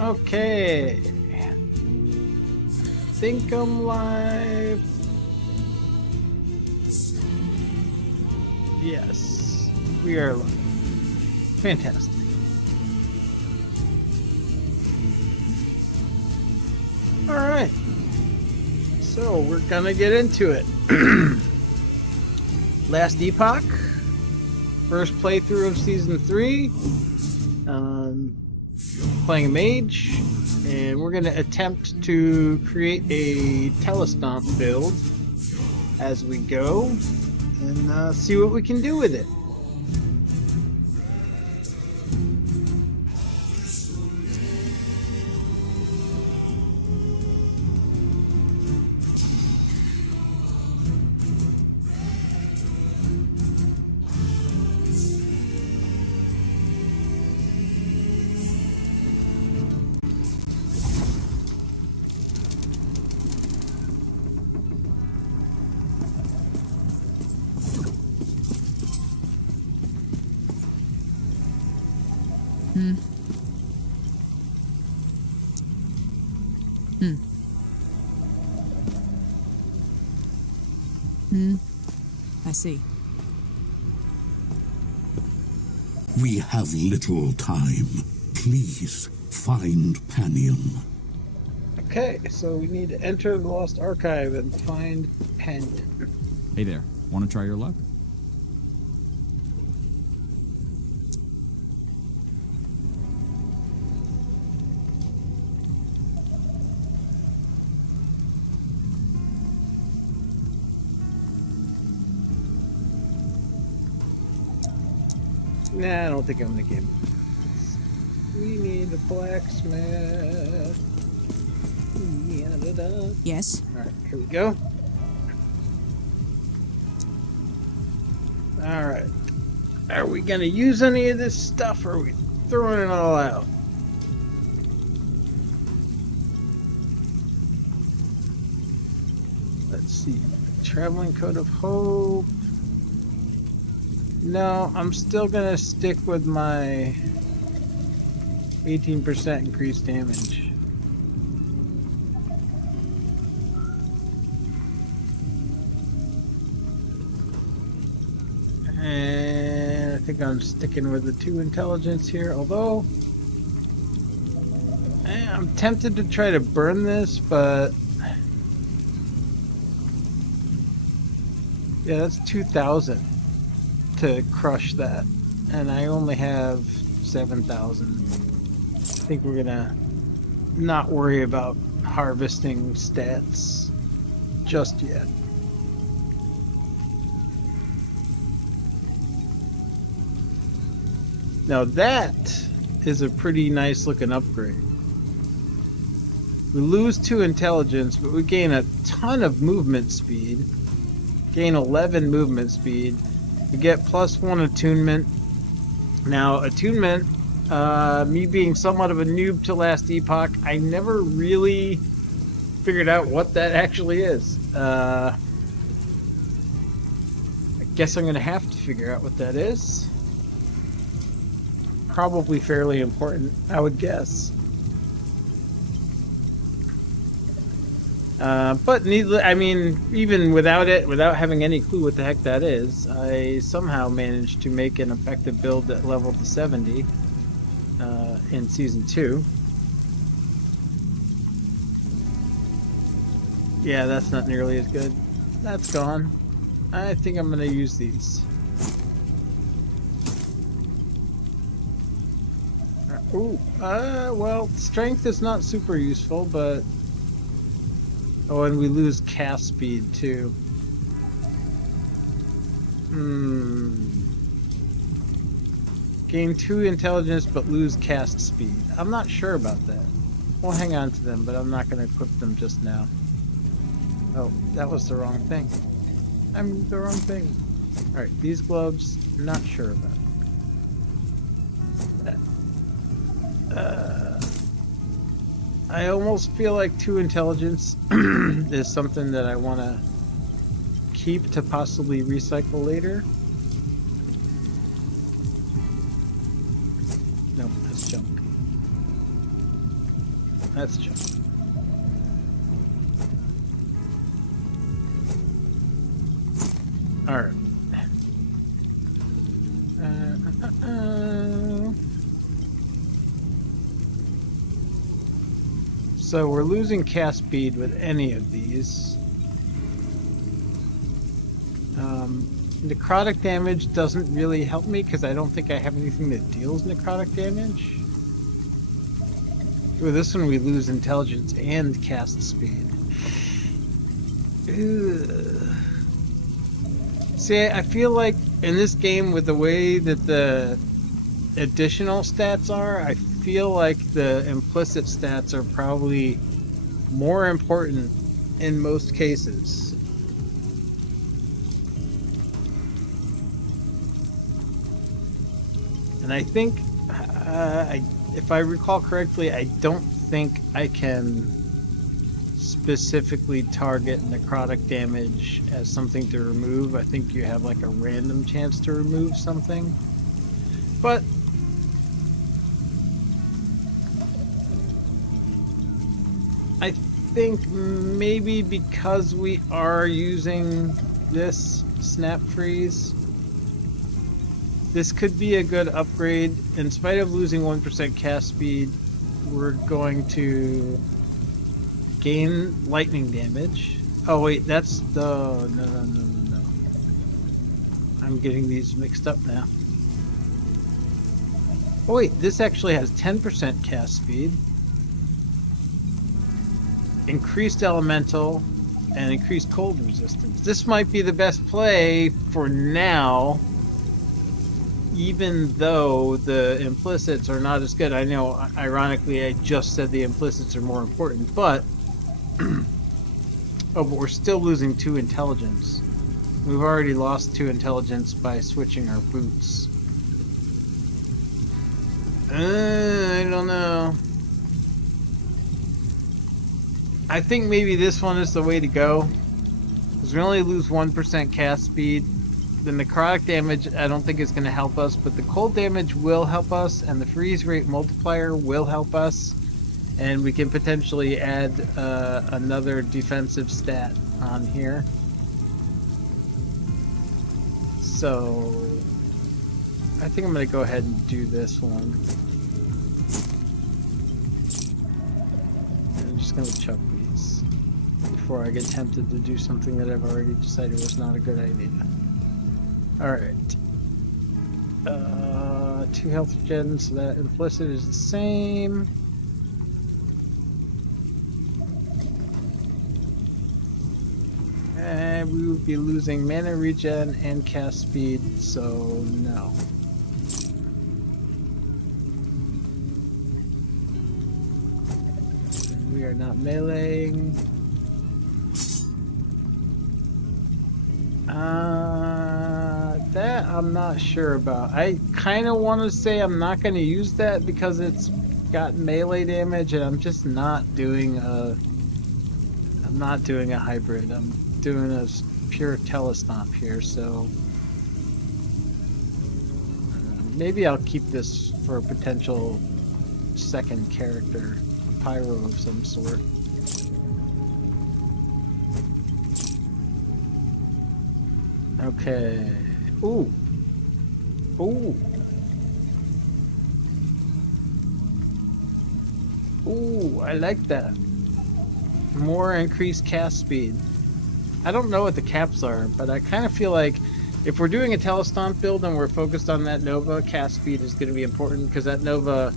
Okay. Think I'm live. Yes, we are live. Fantastic. All right. So we're gonna get into it. Last Epoch, first playthrough of season 3. Playing a mage, and we're gonna attempt to create a telestomp build as we go, and see what we can do with it. I see. We have little time. Please find Panion. Okay, so we need to enter the Lost Archive and find Panion. Hey there, want to try your luck? Nah, I don't think I'm gonna get it. We need a blacksmith. Yes? Alright, here we go. Alright. Are we gonna use any of this stuff, or are we throwing it all out? Let's see. Traveling Code of Hope. No, I'm still gonna stick with my 18% increased damage. And I think I'm sticking with the 2 intelligence here, although I'm tempted to try to burn this, but yeah, that's 2,000 to crush that, and I only have 7,000. I think we're gonna not worry about harvesting stats just yet. Now that is a pretty nice looking upgrade. We lose 2 intelligence, but we gain a ton of movement speed. Gain 11 movement speed. We get +1 attunement. Now, attunement, me being somewhat of a noob to Last Epoch, I never really figured out what that actually is. I guess I'm going to have to figure out what that is. Probably fairly important, I would guess. But I mean, even without it, without having any clue what the heck that is, I somehow managed to make an effective build that leveled to 70 in Season 2. Yeah, that's not nearly as good. That's gone. I think I'm going to use these. Ooh, well, strength is not super useful, but... Oh, and we lose cast speed, too. Gain 2 intelligence, but lose cast speed. I'm not sure about that. We'll hang on to them, but I'm not going to equip them just now. Oh, that was the wrong thing. I'm the wrong thing. Alright, these gloves, not sure about. I almost feel like 2 intelligence is something that I want to keep to possibly recycle later. Nope, that's junk. That's John. Alright. So we're losing cast speed with any of these. Necrotic damage doesn't really help me because I don't think I have anything that deals necrotic damage. With this one we lose intelligence and cast speed. Ugh. See, I feel like in this game with the way that the additional stats are, I feel like the implicit stats are probably more important in most cases. And I think, if I recall correctly, I don't think I can specifically target necrotic damage as something to remove. I think you have like a random chance to remove something. But I think maybe because we are using this snap freeze, this could be a good upgrade. In spite of losing 1% cast speed, we're going to gain lightning damage. Oh wait, that's the... No. I'm getting these mixed up now. Oh wait, this actually has 10% cast speed. Increased elemental and increased cold resistance. This might be the best play for now, even though the implicits are not as good. I know, ironically, I just said the implicits are more important, but oh, but we're still losing 2 intelligence. We've already lost 2 intelligence by switching our boots. I don't know. I think maybe this one is the way to go, because we only lose 1% cast speed. The necrotic damage I don't think is going to help us, but the cold damage will help us, and the freeze rate multiplier will help us, and we can potentially add another defensive stat on here. So I think I'm going to go ahead and do this one. I'm just going to chuck these before I get tempted to do something that I've already decided was not a good idea. Alright. 2 health regen, so that implicit is the same. And we would be losing mana regen and cast speed, so no. And we are not meleeing. That I'm not sure about. I kind of want to say I'm not going to use that because it's got melee damage, and I'm just not doing a... I'm not doing a hybrid. I'm doing a pure telestomp here, so... maybe I'll keep this for a potential second character. A pyro of some sort. Okay. Ooh. Ooh. Ooh, I like that. More increased cast speed. I don't know what the caps are, but I kind of feel like if we're doing a telestomp build and we're focused on that Nova, cast speed is going to be important because that Nova,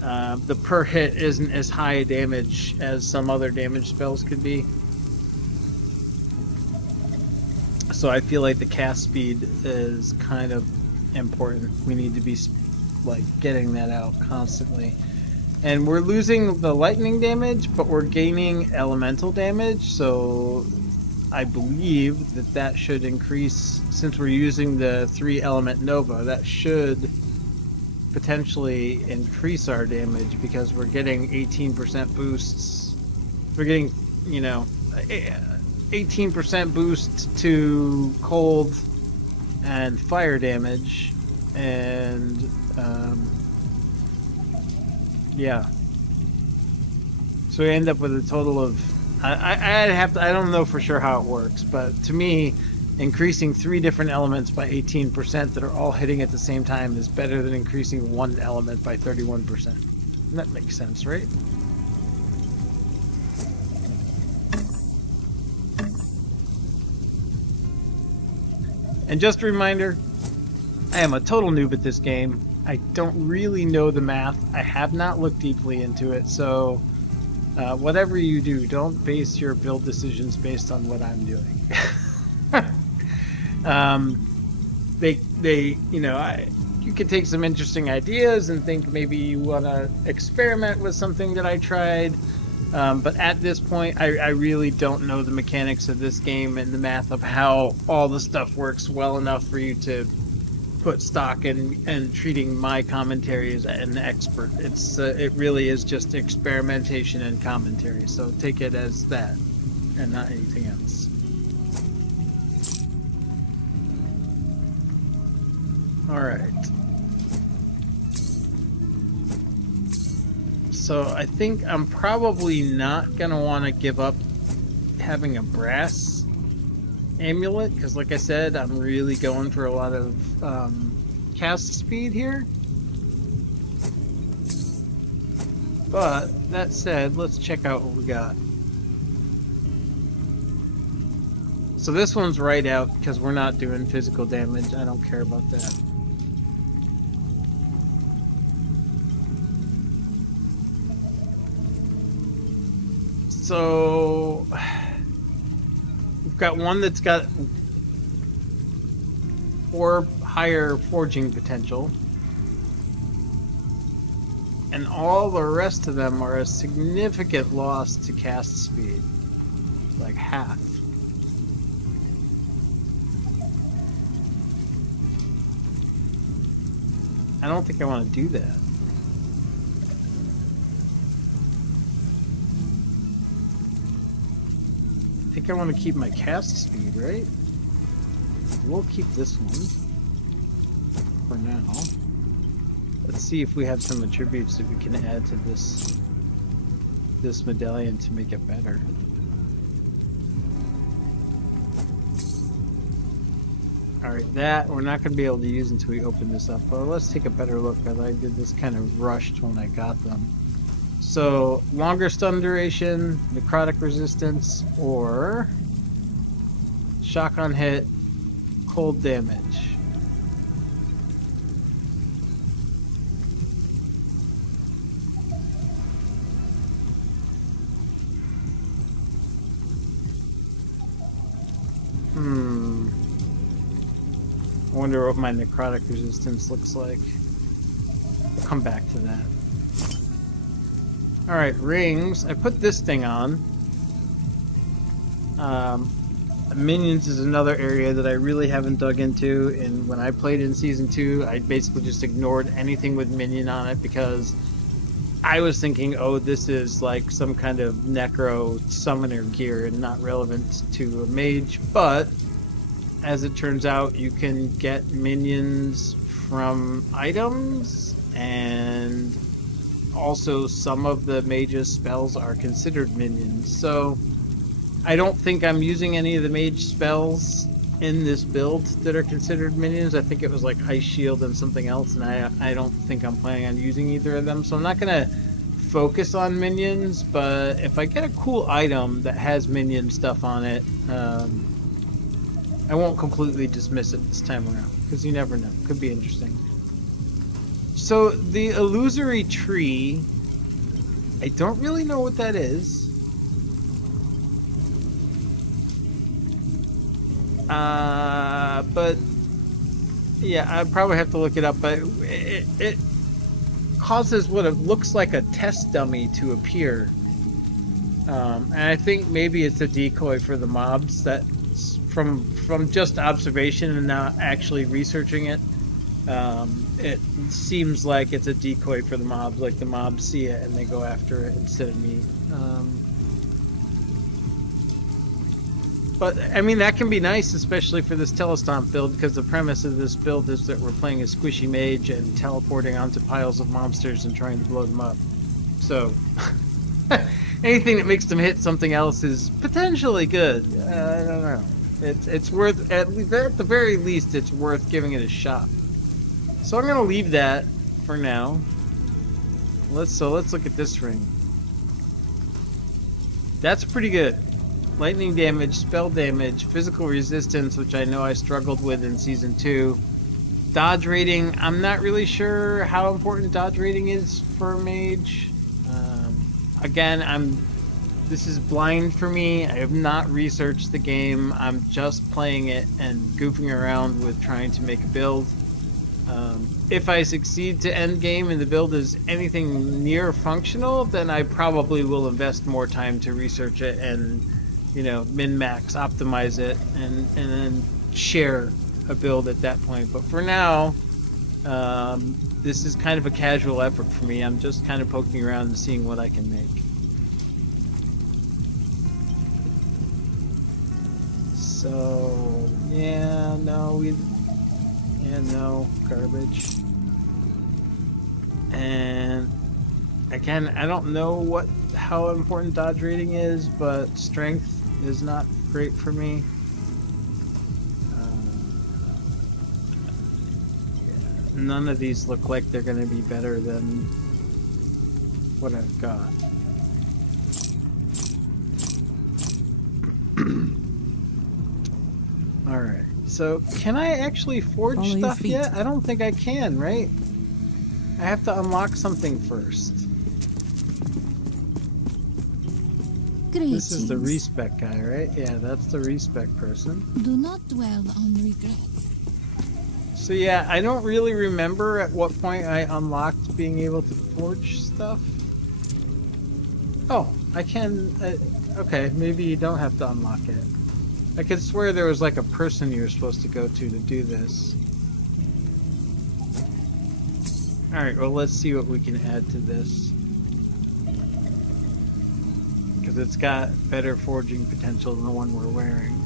the per hit isn't as high a damage as some other damage spells could be. So I feel like the cast speed is kind of important. We need to be like getting that out constantly. And we're losing the lightning damage, but we're gaining elemental damage, so I believe that that should increase, since we're using the 3 element Nova, that should potentially increase our damage because we're getting 18% boosts. We're getting, you know, 18% boost to cold and fire damage, and yeah. So we end up with a total of, I don't know for sure how it works, but to me, increasing 3 different elements by 18% that are all hitting at the same time is better than increasing 1 element by 31%. And that makes sense, right? And just a reminder, I am a total noob at this game. I don't really know the math. I have not looked deeply into it, so whatever you do, don't base your build decisions based on what I'm doing. You could take some interesting ideas and think maybe you want to experiment with something that I tried. But at this point, I really don't know the mechanics of this game and the math of how all the stuff works well enough for you to put stock in and treating my commentary as an expert. It really is just experimentation and commentary. So take it as that and not anything else. All right. So I think I'm probably not going to want to give up having a brass amulet, because like I said, I'm really going for a lot of cast speed here. But that said, let's check out what we got. So this one's right out because we're not doing physical damage. I don't care about that. So we've got one that's got 4 higher forging potential, and all the rest of them are a significant loss to cast speed, like half. I don't think I want to do that. I think I want to keep my cast speed, right? We'll keep this one for now. Let's see if we have some attributes that we can add to this medallion to make it better. Alright, that we're not going to be able to use until we open this up. But let's take a better look, because I did this kind of rushed when I got them. So, longer stun duration, necrotic resistance, or shock on hit, cold damage. I wonder what my necrotic resistance looks like. We'll come back to that. Alright, rings. I put this thing on. Minions is another area that I really haven't dug into, and when I played in Season 2, I basically just ignored anything with minion on it because I was thinking, oh, this is like some kind of necro summoner gear and not relevant to a mage, but as it turns out, you can get minions from items, and also some of the mage's spells are considered minions. So I don't think I'm using any of the mage spells in this build that are considered minions. I think it was like Ice Shield and something else, and I don't think I'm planning on using either of them. So I'm not going to focus on minions, but if I get a cool item that has minion stuff on it, I won't completely dismiss it this time around, because you never know. Could be interesting. So the illusory tree, I don't really know what that is. But yeah, I probably have to look it up. But it causes what it looks like a test dummy to appear, and I think maybe it's a decoy for the mobs. That from just observation and not actually researching it, it seems like it's a decoy for the mobs. Like the mobs see it and they go after it instead of me. But I mean, that can be nice, especially for this telestomp build, because the premise of this build is that we're playing a squishy mage and teleporting onto piles of monsters and trying to blow them up. So anything that makes them hit something else is potentially good. I don't know. It's worth at the very least it's worth giving it a shot. So I'm gonna leave that for now. Let's look at this ring. That's pretty good. Lightning damage, spell damage, physical resistance, which I know I struggled with in Season 2. Dodge rating, I'm not really sure how important dodge rating is for a mage. Again, this is blind for me. I have not researched the game. I'm just playing it and goofing around with trying to make a build. If I succeed to end game and the build is anything near functional, then I probably will invest more time to research it and, you know, min-max, optimize it, and then share a build at that point. But for now, this is kind of a casual effort for me. I'm just kind of poking around and seeing what I can make. So, no, garbage. And again, I don't know how important dodge rating is, but strength is not great for me. None of these look like they're going to be better than what I've got. Alright, so can I actually forge Follow your stuff feet. yet? I don't think I can, right? I have to unlock something first. Greetings. This is the respec guy, right? Yeah, that's the respec person. Do not dwell on regrets. So yeah, I don't really remember at what point I unlocked being able to forge stuff. Oh, I can... okay, maybe you don't have to unlock it. I could swear there was like a person you were supposed to go to do this. Alright, well let's see what we can add to this. Because it's got better forging potential than the one we're wearing.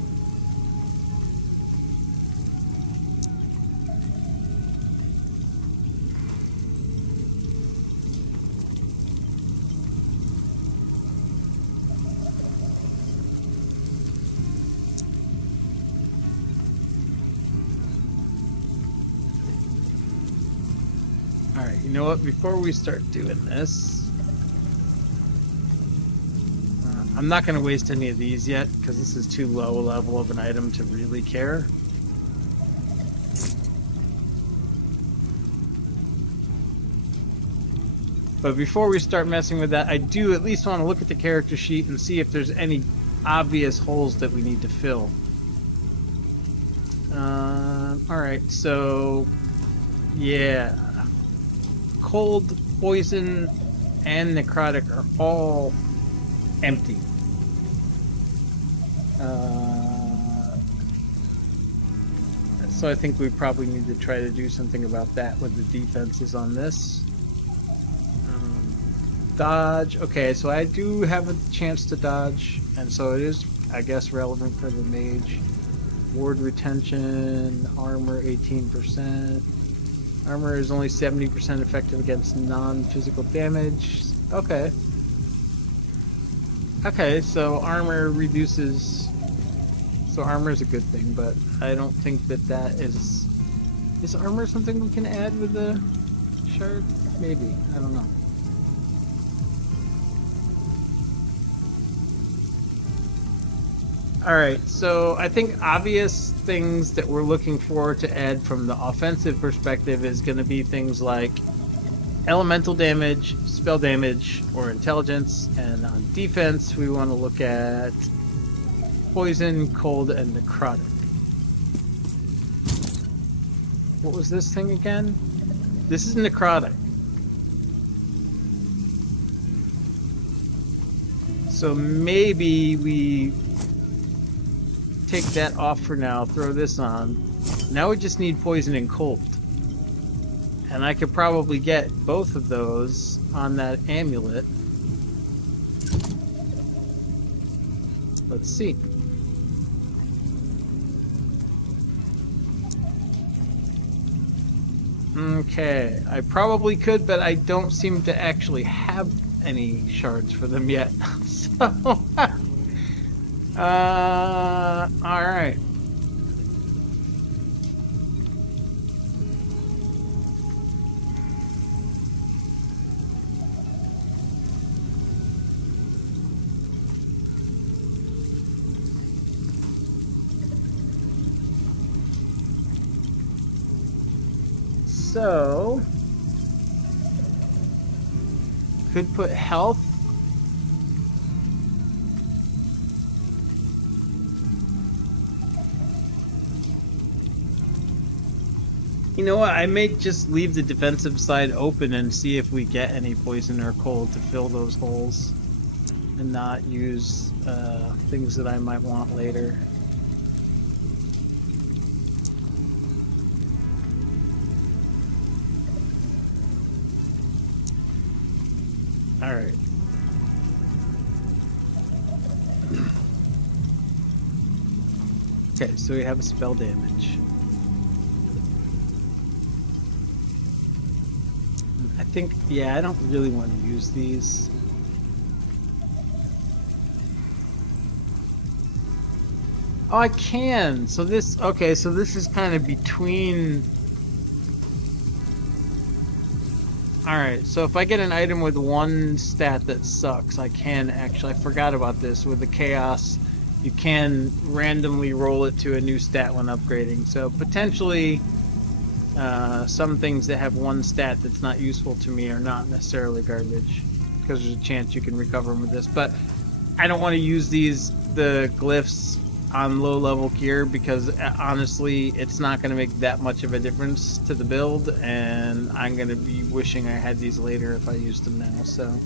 Alright, you know what? Before we start doing this, I'm not going to waste any of these yet, because this is too low a level of an item to really care. But before we start messing with that, I do at least want to look at the character sheet and see if there's any obvious holes that we need to fill. Alright, so... yeah. Cold, poison, and necrotic are all empty. So I think we probably need to try to do something about that with the defenses on this. Dodge. Okay, so I do have a chance to dodge, and so it is, I guess, relevant for the mage. Ward retention, armor 18%. Armor is only 70% effective against non-physical damage. Okay. Okay, so armor reduces... so armor is a good thing, but I don't think that is... is armor something we can add with the shard? Maybe. I don't know. Alright, so I think obvious things that we're looking for to add from the offensive perspective is going to be things like elemental damage, spell damage, or intelligence. And on defense, we want to look at poison, cold, and necrotic. What was this thing again? This is necrotic. So maybe we take that off for now, throw this on. Now we just need poison and cold. And I could probably get both of those on that amulet. Let's see. Okay, I probably could, but I don't seem to actually have any shards for them yet. So, all right. So, could put health. You know what? I may just leave the defensive side open and see if we get any poison or cold to fill those holes, and not use things that I might want later. All right. Okay, so we have a spell damage. I think, yeah, I don't really want to use these. Oh, I can. So this, okay, so this is kind of between. Alright, so if I get an item with one stat that sucks, I can actually, I forgot about this, with the chaos, you can randomly roll it to a new stat when upgrading. So potentially, some things that have one stat that's not useful to me are not necessarily garbage, because there's a chance you can recover them with this. But I don't want to use the glyphs on low level gear, because honestly it's not going to make that much of a difference to the build, and I'm going to be wishing I had these later if I used them now. So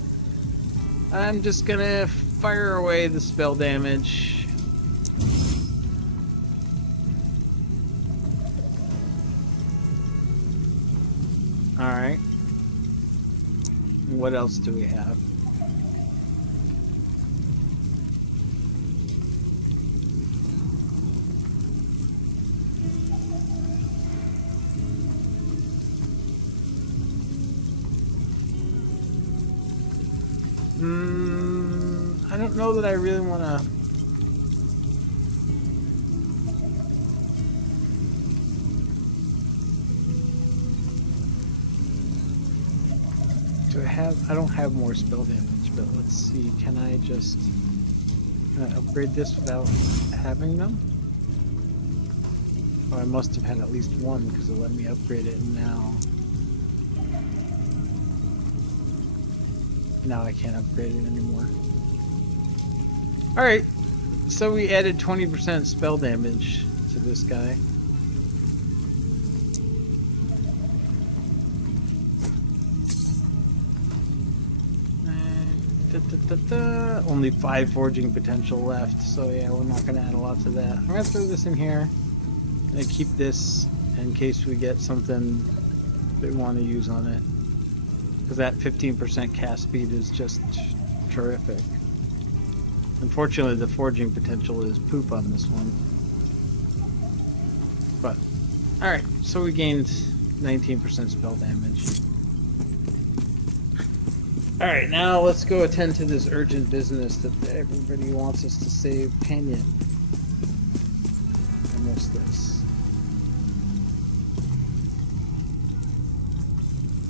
I'm just going to fire away the spell damage. Alright, what else do we have? I don't know that I really want to. Do I have? I don't have more spell damage, but let's see. Can I upgrade this without having them? Oh, I must have had at least one because it let me upgrade it now. Now I can't upgrade it anymore. Alright, so we added 20% spell damage to this guy. Only 5 forging potential left, so yeah, we're not going to add a lot to that. I'm going to throw this in here. I'm going to keep this in case we get something that we want to use on it. Because that 15% cast speed is just terrific. Unfortunately, the forging potential is poop on this one. But, alright, so we gained 19% spell damage. Alright, now let's go attend to this urgent business that everybody wants us to save Canyon. And what's this?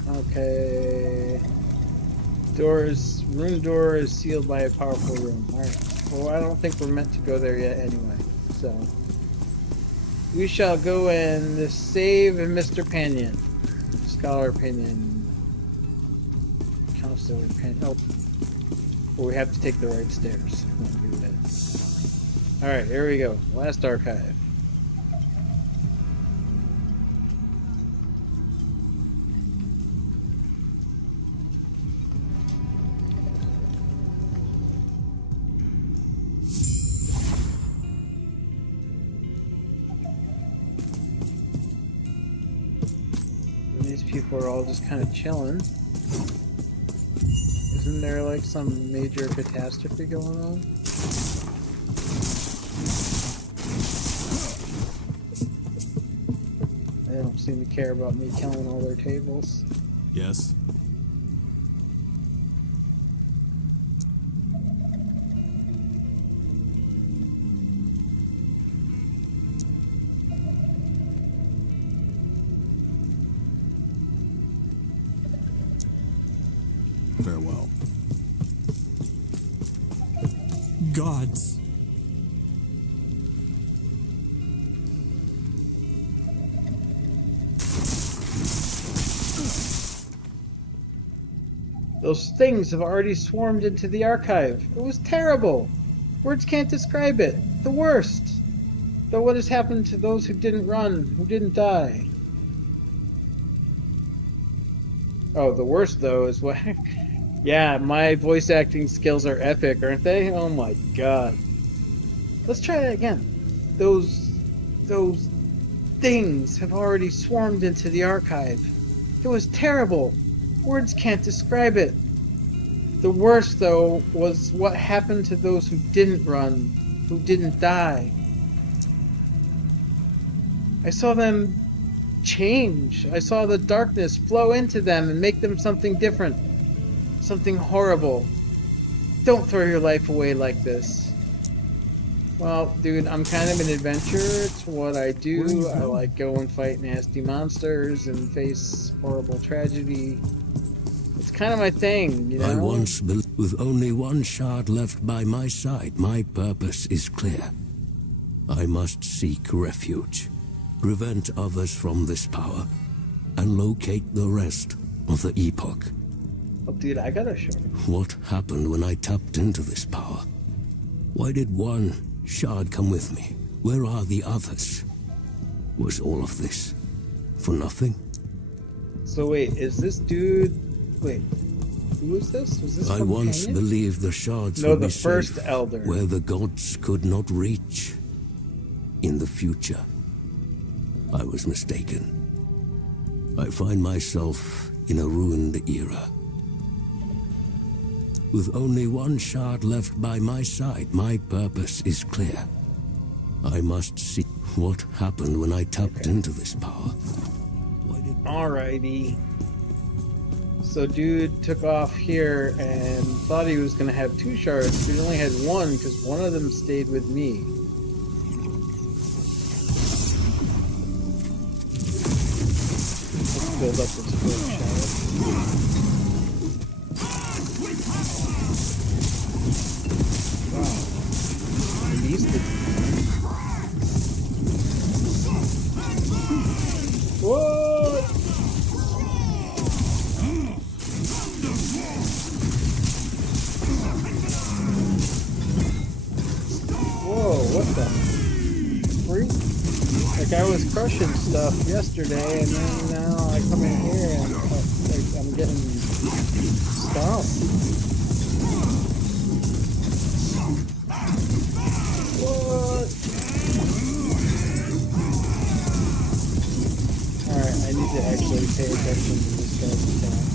Okay. Room door is sealed by a powerful room. Alright. Well, I don't think we're meant to go there yet anyway. So, we shall go and save Mr. Panion. Scholar Panion. Counselor Panion. Oh. Well, we have to take the right stairs. Alright, here we go. Last archive. People are all just kind of chilling. Isn't there like some major catastrophe going on? They don't seem to care about me killing all their tables. Yes. Farewell. Gods. Those things have already swarmed into the archive. It was terrible. Words can't describe it. The worst. Though what has happened to those who didn't run, who didn't die? Oh, the worst though is what... Yeah, my voice acting skills are epic, aren't they? Oh my god. Let's try that again. Those things have already swarmed into the archive. It was terrible. Words can't describe it. The worst, though, was what happened to those who didn't run, who didn't die. I saw them change. I saw the darkness flow into them and make them something different. Something horrible. Don't throw your life away like this. Well, dude, I'm kind of an adventurer. It's what I do. I like go and fight nasty monsters and face horrible tragedy. It's kind of my thing, you know? I once believed with only one shard left by my side, my purpose is clear. I must seek refuge, prevent others from this power, and locate the rest of the Epoch. Oh, dude, I got a shard. What happened when I tapped into this power? Why did one shard come with me? Where are the others? Was all of this for nothing? So wait, is this dude... Wait, who was this? Was this I from once Canyon? believed the shards No, would the be first safe, elder. where the gods could not reach. In the future, I was mistaken. I find myself in a ruined era. With only one shard left by my side, my purpose is clear. I must see what happened when I tapped into this power. Why did Alrighty. So dude took off here and thought he was going to have 2 shards, but he only had 1 because one of them stayed with me. Let's build up this first shard. Wow. These What? Whoa, what the freak? Like I was crushing stuff yesterday and then now I come in here and like I'm getting stomped. What? Alright, I need to actually pay attention to this guy's attacks.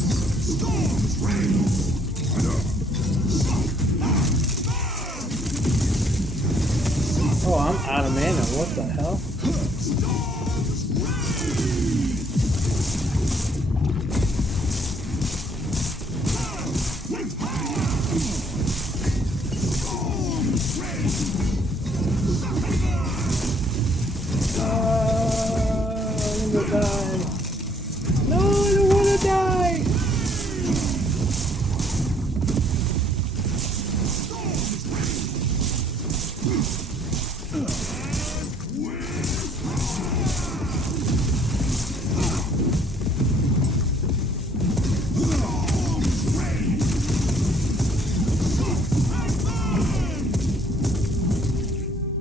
Oh, I'm out of mana. What the hell? I'm gonna die. No, I don't want to die.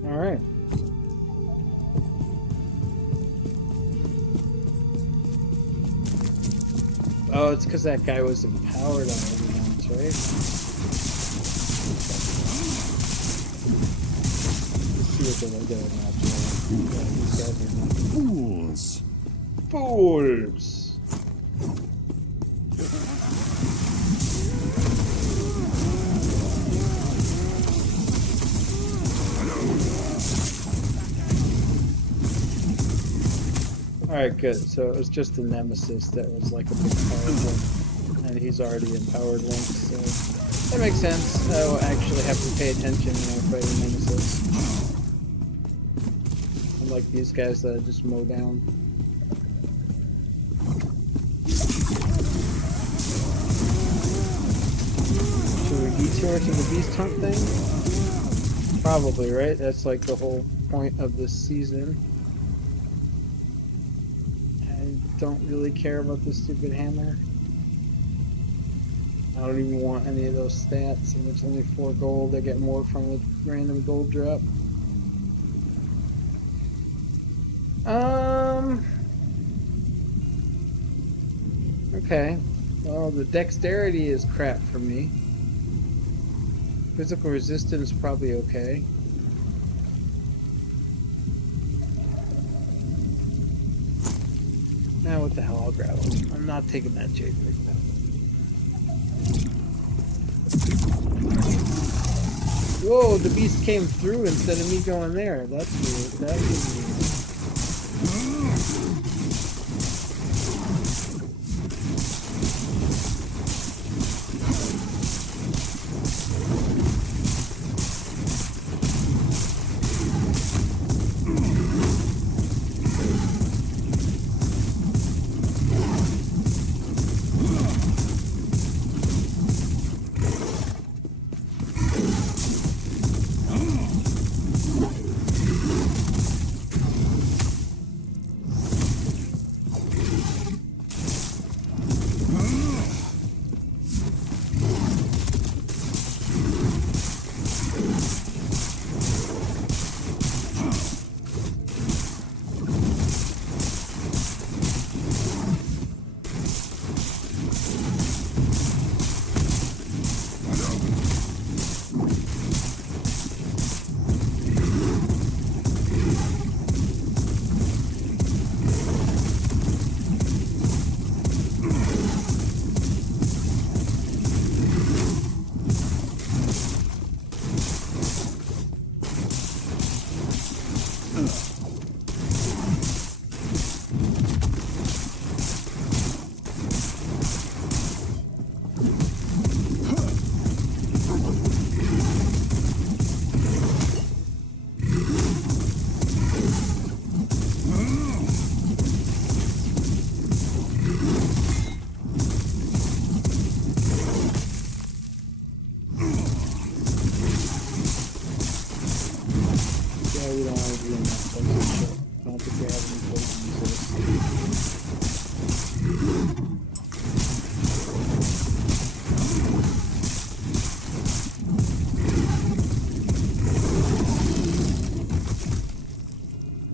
All right. Oh, it's because that guy was empowered already once, right? Let's see what the regular maps are. Yeah, these guys are not Fools. fools. Alright, good. So it was just the Nemesis that was like a big powered one. And he's already empowered once, so that makes sense. I will actually have to pay attention when I fight a Nemesis. Unlike these guys that I just mow down. detour to the beast hunt thing? Probably, right? That's like the whole point of this season. I don't really care about this stupid hammer. I don't even want any of those stats, and it's only 4 gold. I get more from a random gold drop. Okay. Well, the dexterity is crap for me. Physical resistance probably okay. Now what the hell, I'll grab him. I'm not taking that jade rig now. Whoa, the beast came through instead of me going there. That's weird. That was weird.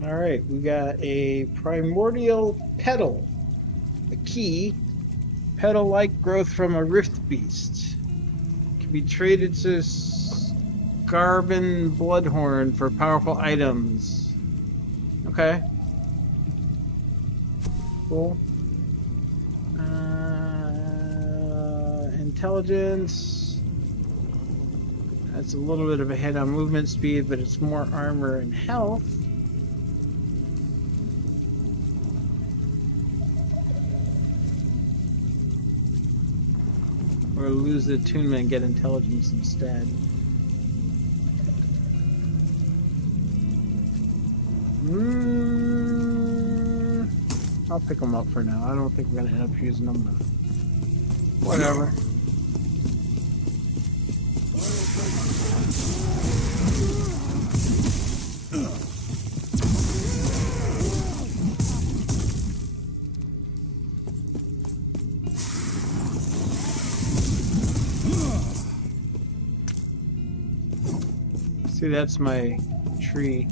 Alright, we got a primordial petal. A key. Petal-like growth from a rift beast. Can be traded to Scarven Bloodhorn for powerful items. Okay. Cool. Intelligence. That's a little bit of a hit on movement speed, but it's more armor and health. Or lose the attunement and get intelligence instead. I'll pick them up for now. I don't think we're gonna end up using them, but whatever. See, that's my tree.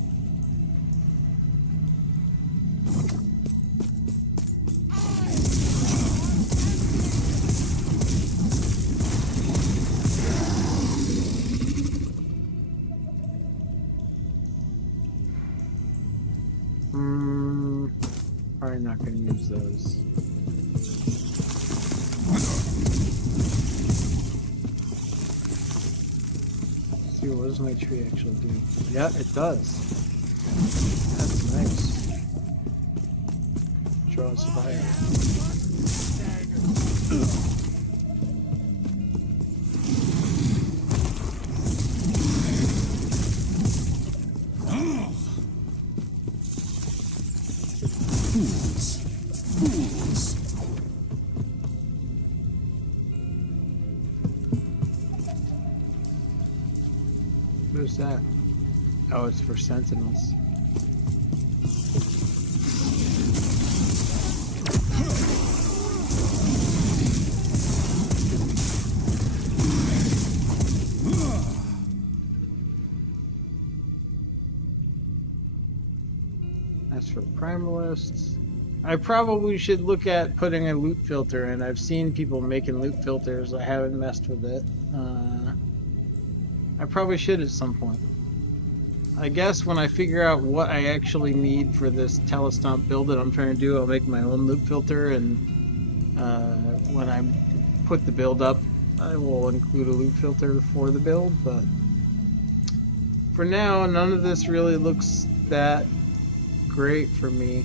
Probably not going to use those. Let's see, what does my tree actually do? Yeah, it does. That's nice. Draws fire. is that? Oh, it's for sentinels. That's for primalists. I probably should look at putting a loot filter in. I've seen people making loot filters. I haven't messed with it. I probably should at some point. I guess when I figure out what I actually need for this telestomp build that I'm trying to do, I'll make my own loot filter, and when I put the build up, I will include a loot filter for the build, but for now, none of this really looks that great for me.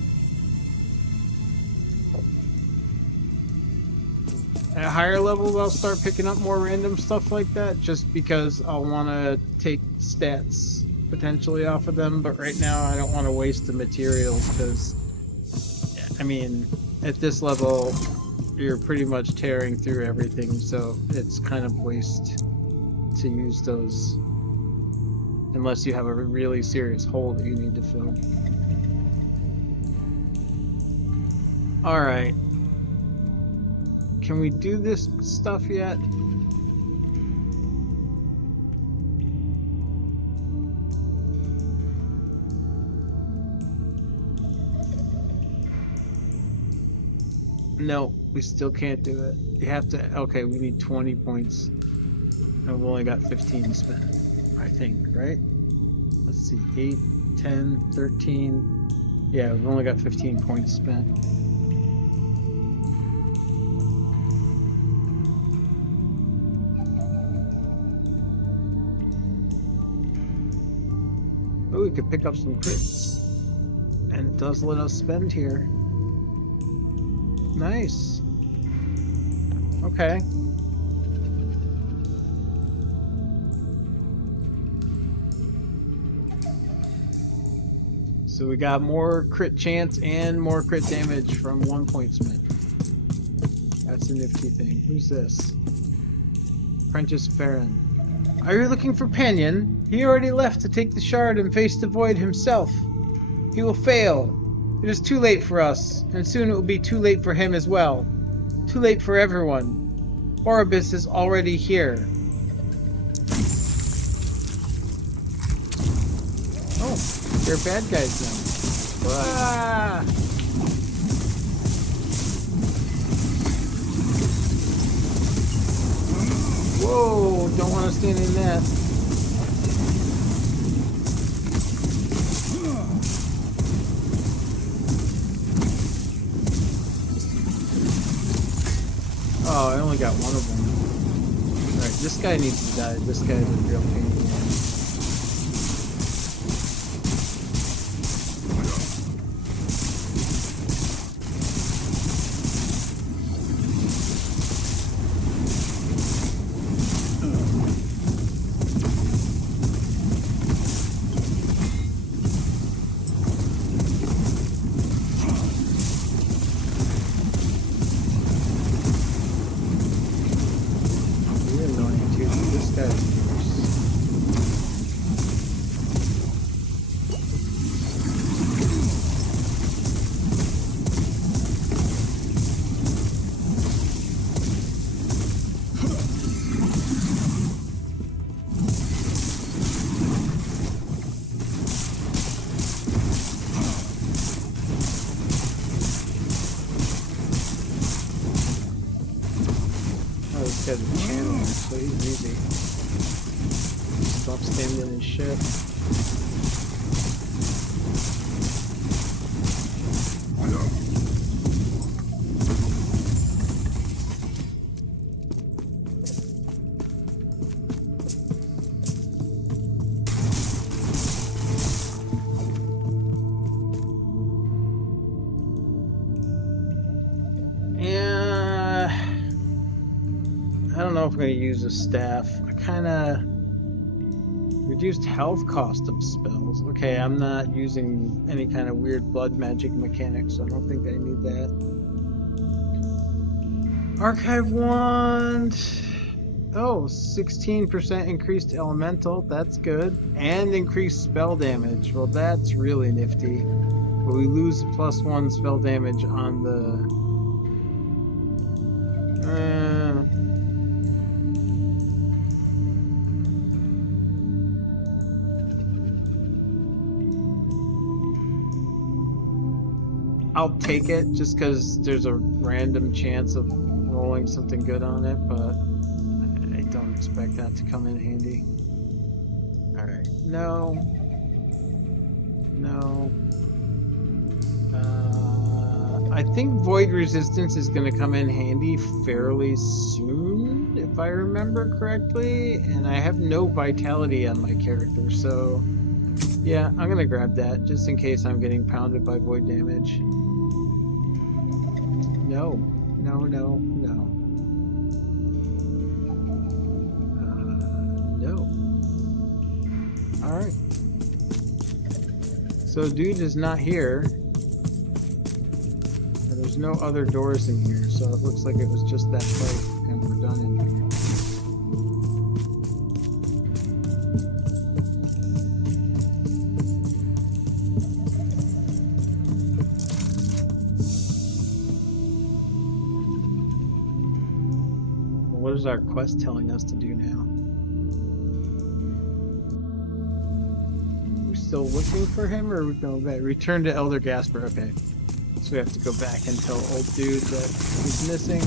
At higher levels, I'll start picking up more random stuff like that, just because I'll want to take stats potentially off of them, but right now I don't want to waste the materials, because, I mean, at this level, you're pretty much tearing through everything, so it's kind of waste to use those, unless you have a really serious hole that you need to fill. Alright. Can we do this stuff yet? No, we still can't do it. You have to, okay, we need 20 points. And we've only got 15 spent, I think, right? Let's see, 8, 10, 13. Yeah, we've only got 15 points spent. Oh, we could pick up some crits. And it does let us spend here. Nice. Okay. So we got more crit chance and more crit damage from 1 point spent. That's a nifty thing. Who's this? Apprentice Farron. Are you looking for Penyon? He already left to take the shard and face the void himself. He will fail. It is too late for us, and soon it will be too late for him as well. Too late for everyone. Oribus is already here. Oh, they're bad guys now. Ah! Whoa, don't want to stand in that. Oh, I only got one of them. Alright, this guy needs to die. This guy's a real pain in the ass. This guy's a channel, so he's easy. Stop standing his shit. I don't know if I'm going to use a staff. I kind of reduced health cost of spells. Okay, I'm not using any kind of weird blood magic mechanics, so I don't think I need that. Archive wand. Oh, 16% increased elemental. That's good. And increased spell damage. Well, that's really nifty. But we lose +1 spell damage on the... I'll take it just because there's a random chance of rolling something good on it, but I don't expect that to come in handy. Alright, no. No. I think Void Resistance is going to come in handy fairly soon, if I remember correctly, and I have no Vitality on my character, so yeah, I'm going to grab that just in case I'm getting pounded by Void damage. No, no, no, no. No. Alright. So dude is not here. And there's no other doors in here, so it looks like it was just that fight and we're done in here. What is our quest telling us to do now? We're still looking for him, or no? Return to Elder Gasper. Okay, so we have to go back and tell old dude that he's missing.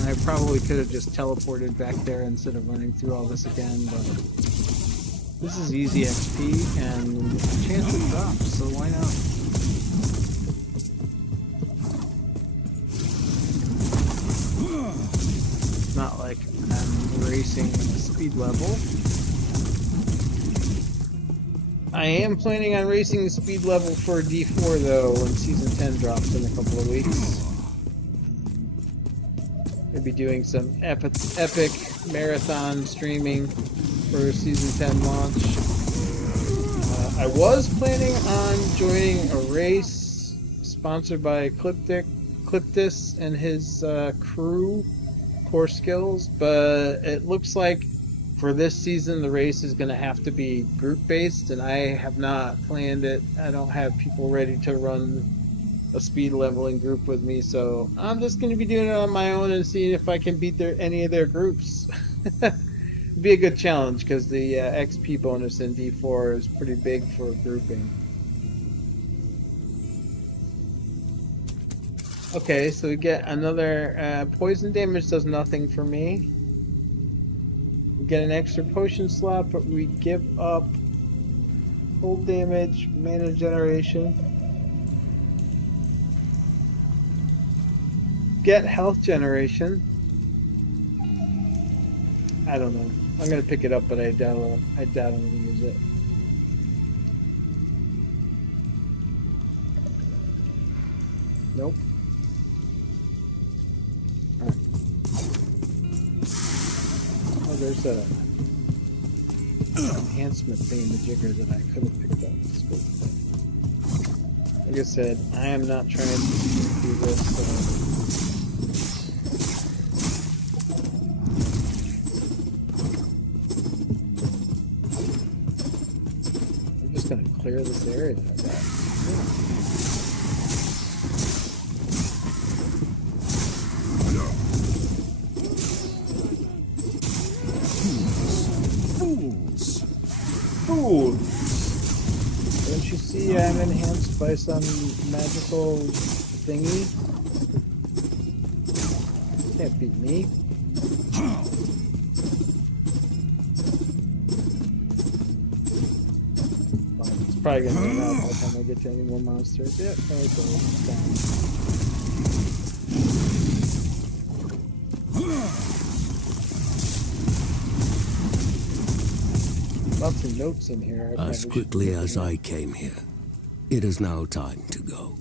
And I probably could have just teleported back there instead of running through all this again. But this is easy XP and chance it drops, so why not? Not like I'm racing speed level. I am planning on racing the speed level for D4 though when Season 10 drops in a couple of weeks. We'll be doing some epic marathon streaming for Season 10 launch. I was planning on joining a race sponsored by Cliptis and his crew. Core skills, but it looks like for this season the race is going to have to be group based, and I have not planned it. I don't have people ready to run a speed leveling group with me, so I'm just going to be doing it on my own and seeing if I can beat any of their groups. It'd be a good challenge because the XP bonus in D4 is pretty big for grouping. Okay, so we get another poison damage does nothing for me. We get an extra potion slot, but we give up cold damage, mana generation. Get health generation. I don't know. I'm gonna pick it up, but I doubt I'm gonna use it. Nope. There's a enhancement thingamajigger that I could have picked up. Like I said, I am not trying to do this. I'm just going to clear this area. Don't you see I'm enhanced by some magical thingy? Can't beat me. Well, it's probably gonna run out by the time I get to any more monsters. Yep, there it goes. It's down. Lots of notes in here. As quickly as I came here, it is now time to go.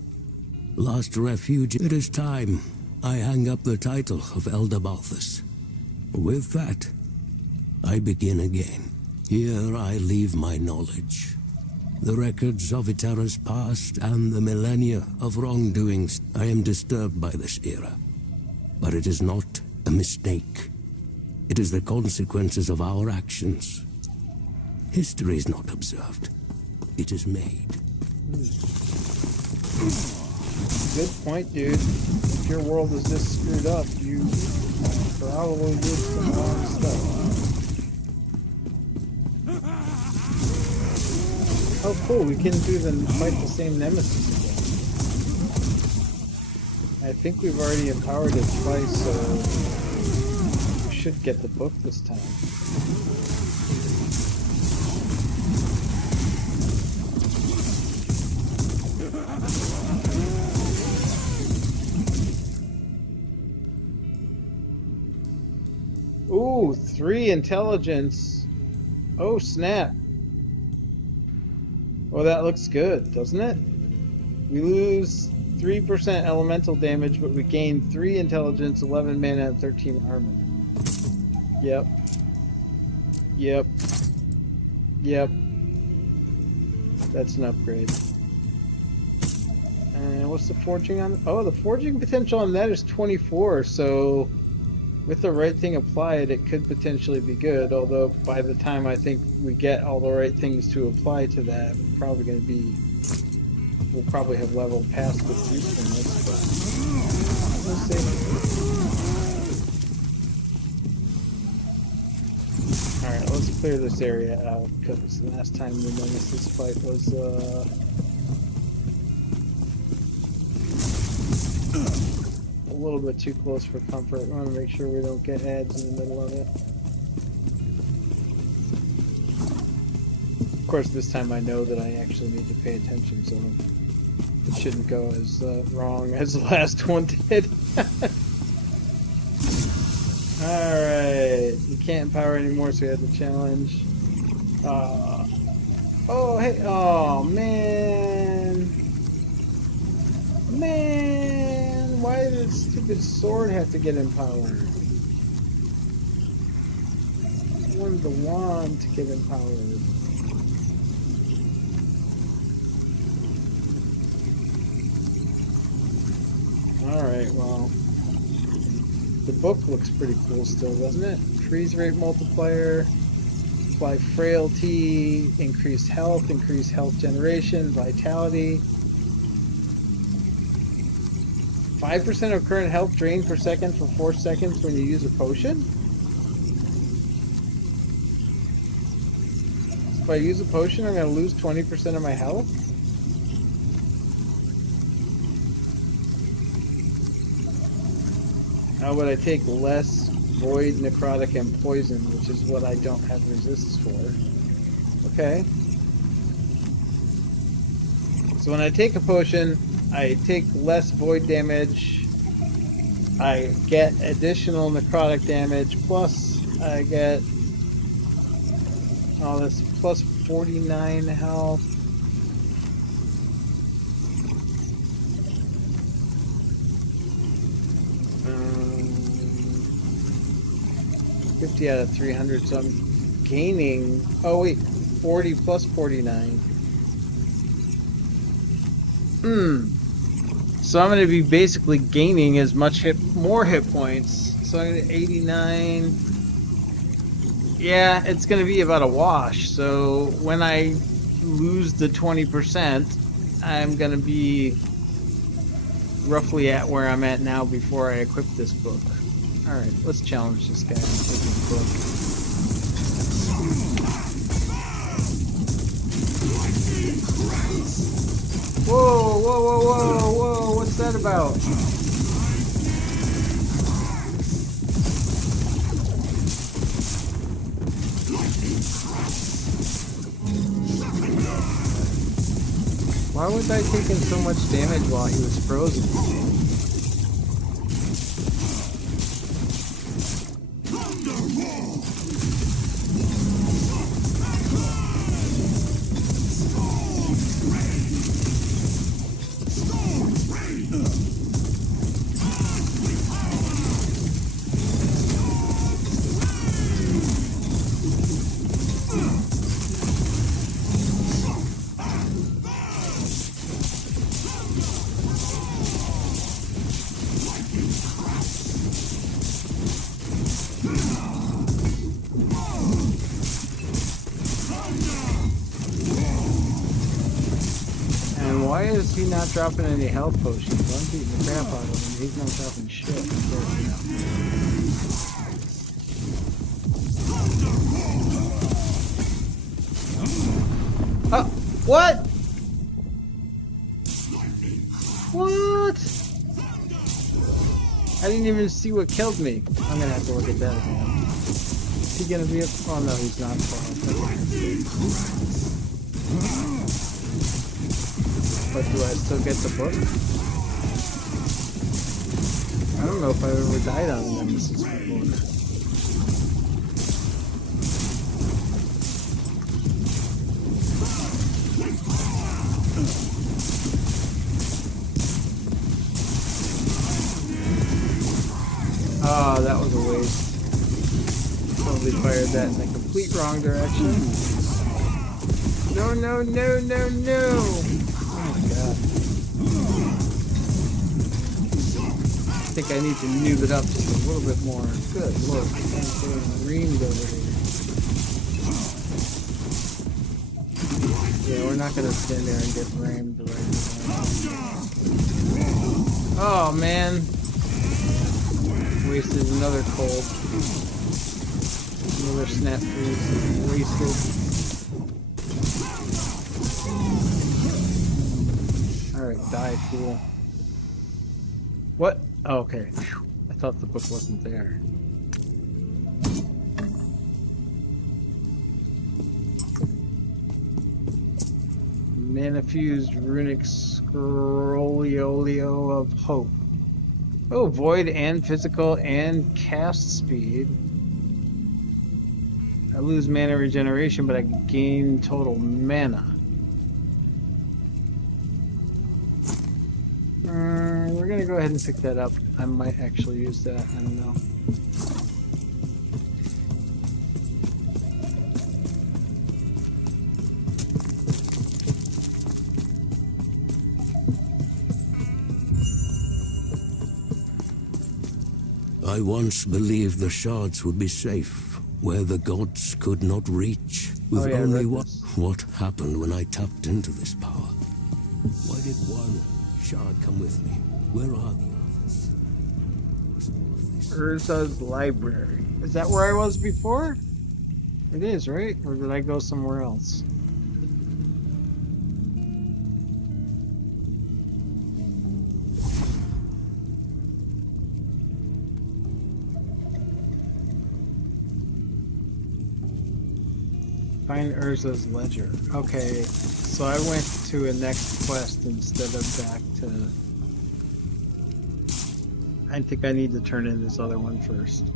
Last refuge, it is time I hang up the title of Elder Balthus. With that, I begin again. Here I leave my knowledge. The records of Eterra's past and the millennia of wrongdoings. I am disturbed by this era. But it is not a mistake. It is the consequences of our actions. History is not observed. It is made. Good point, dude. If your world is this screwed up, you probably did some wrong stuff. Oh, cool. We can fight the same nemesis again. I think we've already empowered it twice, so we should get the book this time. Ooh, 3 intelligence. Oh, snap. Well, that looks good, doesn't it? We lose 3% elemental damage, but we gain 3 intelligence, 11 mana, and 13 armor. Yep. Yep. Yep. That's an upgrade. And what's the forging on? Oh, the forging potential on that is 24, so with the right thing applied, it could potentially be good, although by the time I think we get all the right things to apply to that, we'll probably have leveled past its usefulness, but we'll see. Alright, let's clear this area out, because the last time the Nemesis fight was, a little bit too close for comfort. We want to make sure we don't get ads in the middle of it. Of course, this time I know that I actually need to pay attention, so it shouldn't go as wrong as the last one did. Alright, you can't empower anymore, so we had the challenge. Oh, hey, oh, man. Man, why did this stupid sword have to get empowered? I wanted the wand to get empowered. Alright, well, the book looks pretty cool still, doesn't it? Freeze rate multiplier, apply frailty, increased health generation, vitality. 5% of current health drained per second for 4 seconds when you use a potion? So if I use a potion, I'm going to lose 20% of my health? How would I take less void, necrotic, and poison, which is what I don't have resists for? Okay. So when I take a potion, I take less void damage, I get additional necrotic damage, plus I get, oh, that's plus 49 health. 50 out of 300, so I'm gaining, oh wait, 40 plus 49. So I'm going to be basically gaining as much more hit points. So I'm going to 89. Yeah, it's going to be about a wash. So when I lose the 20%, I'm going to be roughly at where I'm at now before I equip this book. Alright, let's challenge this guy and take his book. Whoa, whoa, whoa, whoa, whoa, what's that about? Why was I taking so much damage while he was frozen? Why is he not dropping any health potions? I'm beating the crap out of him. He's not dropping shit. Oh, what? What? I didn't even see what killed me. I'm gonna have to look at that again. Is he gonna be up? Oh no, he's not. But do I still get the book? I don't know if I ever died on Nemesis before. Oh, that was a waste. Totally fired that in the complete wrong direction. No, no, no, no, no! Oh my god. I think I need to noob it up just a little bit more. Good lord, I'm getting reamed over here. Yeah, we're not gonna stand there and get rammed right now. Oh man. Wasted another cold. Another snap freeze. Wasted. Alright, die, fool. What? Oh, okay. Whew. I thought the book wasn't there. Mana fused runic scrollio of hope. Oh, void and physical and cast speed. I lose mana regeneration, but I gain total mana. We're gonna go ahead and pick that up. I might actually use that. I don't know. I once believed the shards would be safe, where the gods could not reach. With Oh, yeah, only I read one. this. What happened when I tapped into this power? Why did one shard come with me? Where are the others? Was all of this? Urza's library. Is that where I was before? It is, right? Or did I go somewhere else? Find Urza's ledger. Okay, so I went to a next quest instead of back to... I think I need to turn in this other one first.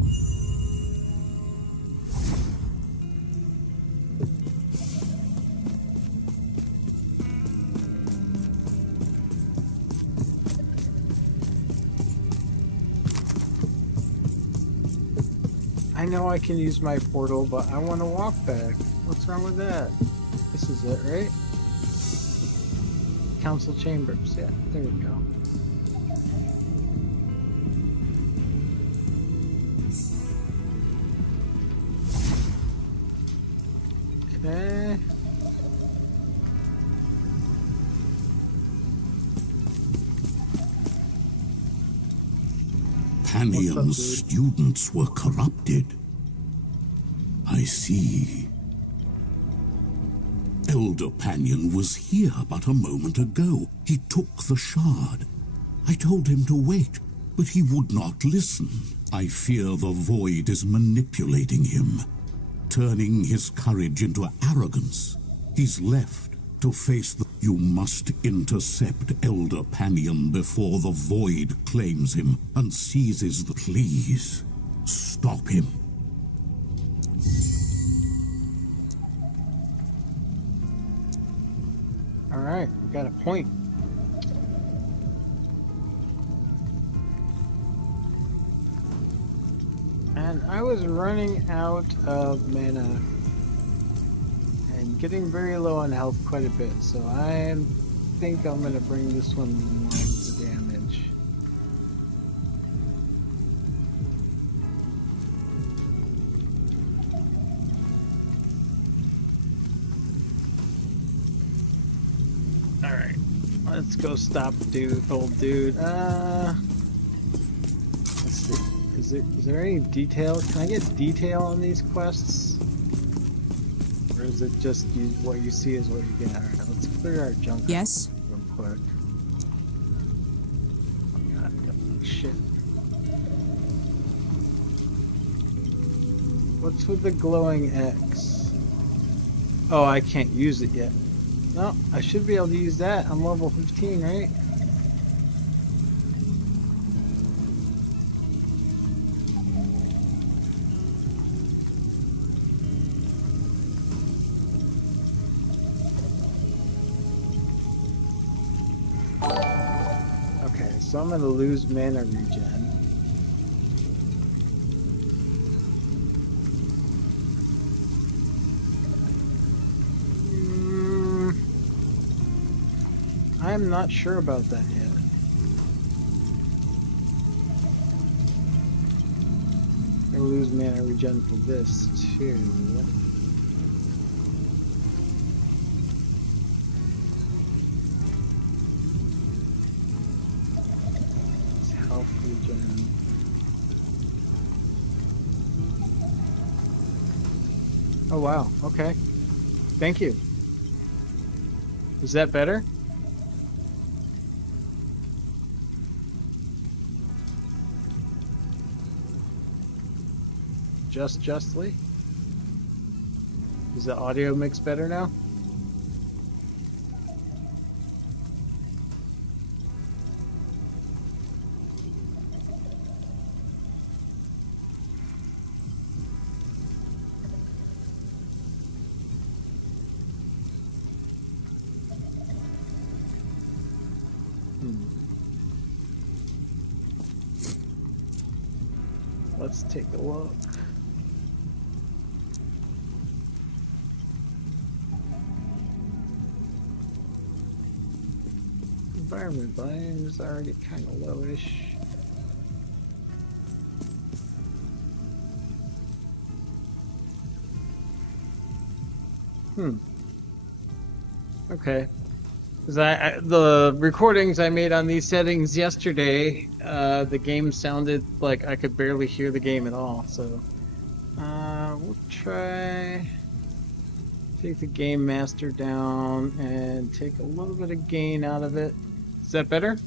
I know I can use my portal, but I want to walk back. What's wrong with that? This is it, right? Council chambers. Yeah, there we go. Okay. Panion's students were corrupted. I see. Elder Panion was here but a moment ago. He took the shard. I told him to wait, but he would not listen. I fear the void is manipulating him, turning his courage into arrogance. He's left to face the... You must intercept Elder Panion before the void claims him and seizes the... Please, stop him. Alright, we got a point. And I was running out of mana and getting very low on health quite a bit, so I think I'm going to bring this one more into damage. Let's go stop dude, old dude. Let's see. Is there any detail? Can I get detail on these quests? Or is it just what you see is what you get? Alright, let's clear our junk Yes? real quick. Oh god, shit. What's with the glowing X? Oh, I can't use it yet. No, I should be able to use that. I'm level 15, right? Okay, so I'm gonna lose mana regen. I'm not sure about that yet. I lose mana regen for this too. It's health regen. Oh wow, okay. Thank you. Is that better? Justly? Is the audio mix better now? Let's take a look. Environment volume is already kind of lowish. Okay. Because the recordings I made on these settings yesterday, the game sounded like I could barely hear the game at all. So we'll try take the game master down and take a little bit of gain out of it. Is that better?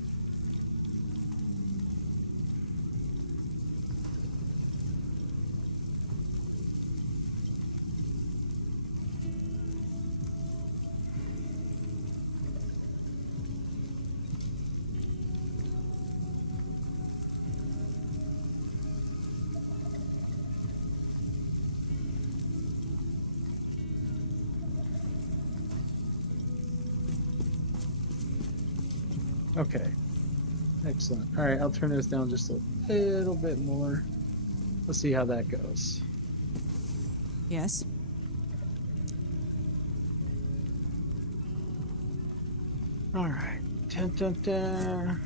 Okay. Excellent. All right, I'll turn this down just a little bit more. Let's see how that goes. Yes? All right. Dun, dun, dun.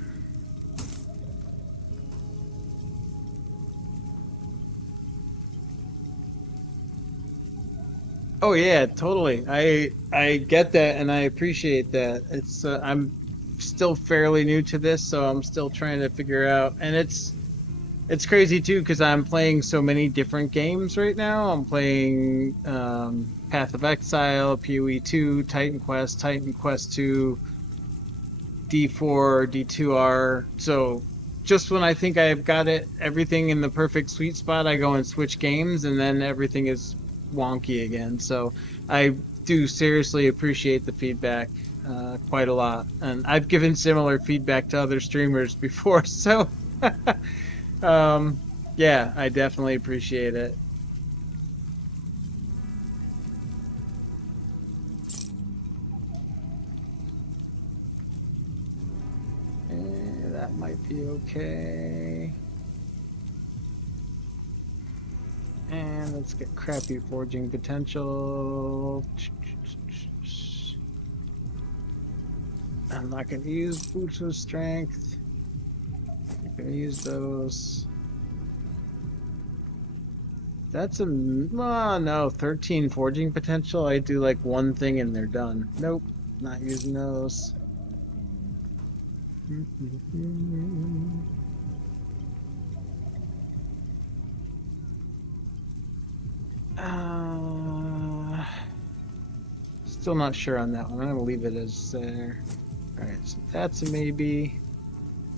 Oh yeah, totally. I get that and I appreciate that. It's I'm still fairly new to this, so I'm still trying to figure out, and it's crazy too because I'm playing so many different games right now. I'm playing Path of Exile, PoE 2, Titan Quest 2, D4, D2R. So just when I think I've got everything in the perfect sweet spot, I go and switch games, and then everything is wonky again. So I do seriously appreciate the feedback quite a lot, and I've given similar feedback to other streamers before. So yeah, I definitely appreciate it. That might be okay. And let's get crappy forging potential. I'm not going to use boots of strength. I'm going to use those. That's a... Oh, no, 13 forging potential. I do like one thing and they're done. Nope, not using those. Still not sure on that one. I'm gonna leave it as there. Alright, so that's a maybe.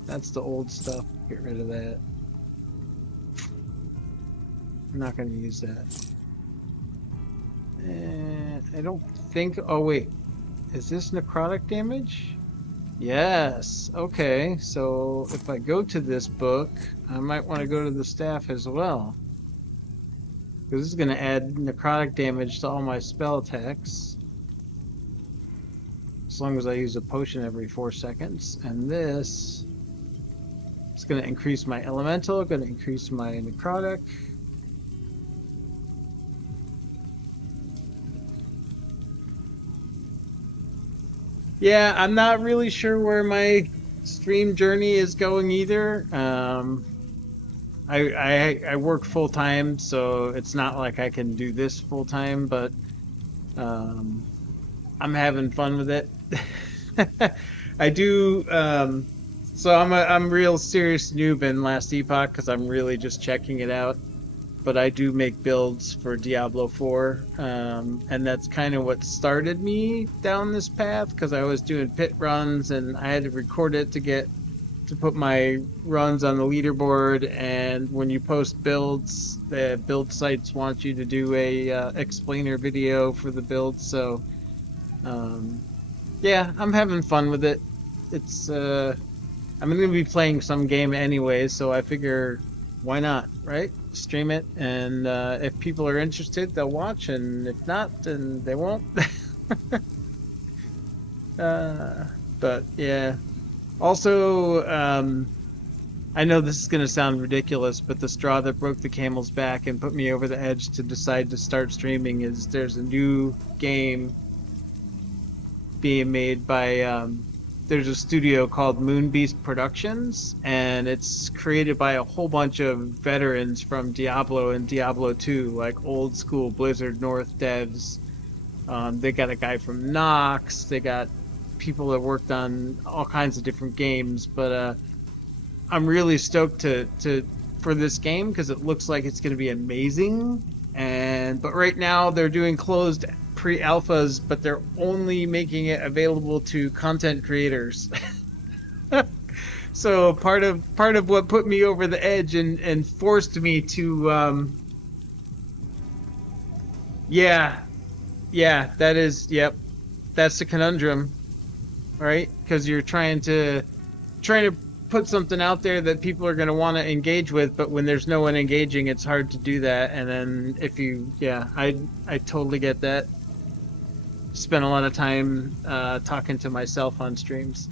That's the old stuff. Get rid of that. I'm not gonna use that. I don't think. Oh, wait. Is this necrotic damage? Yes. Okay. So if I go to this book, I might want to go to the staff as well. Because this is going to add necrotic damage to all my spell attacks. As long as I use a potion every 4 seconds. And this is going to increase my elemental, going to increase my necrotic. Yeah, I'm not really sure where my stream journey is going either. I work full time, so it's not like I can do this full time, but I'm having fun with it. I do. So I'm real serious noob in Last Epoch because I'm really just checking it out. But I do make builds for Diablo 4, and that's kind of what started me down this path, because I was doing pit runs and I had to record it to put my runs on the leaderboard. And when you post builds, the build sites want you to do a explainer video for the build. So yeah, I'm having fun with it. It's I'm going to be playing some game anyway, so I figure, why not, right? Stream it, and if people are interested, they'll watch, and if not, then they won't. But yeah. Also, I know this is going to sound ridiculous, but the straw that broke the camel's back and put me over the edge to decide to start streaming is there's a new game being made by there's a studio called Moonbeast Productions, and it's created by a whole bunch of veterans from Diablo and Diablo 2, like old school Blizzard North devs. They got a guy from Nox, they got people that worked on all kinds of different games, but I'm really stoked for this game because it looks like it's going to be amazing. But right now they're doing closed pre-alphas, but they're only making it available to content creators. So part of what put me over the edge and forced me to yeah, that is, yep, that's the conundrum, right? Because you're trying to put something out there that people are going to want to engage with, but when there's no one engaging, it's hard to do that. And then if you, yeah, I totally get that. Spent a lot of time talking to myself on streams.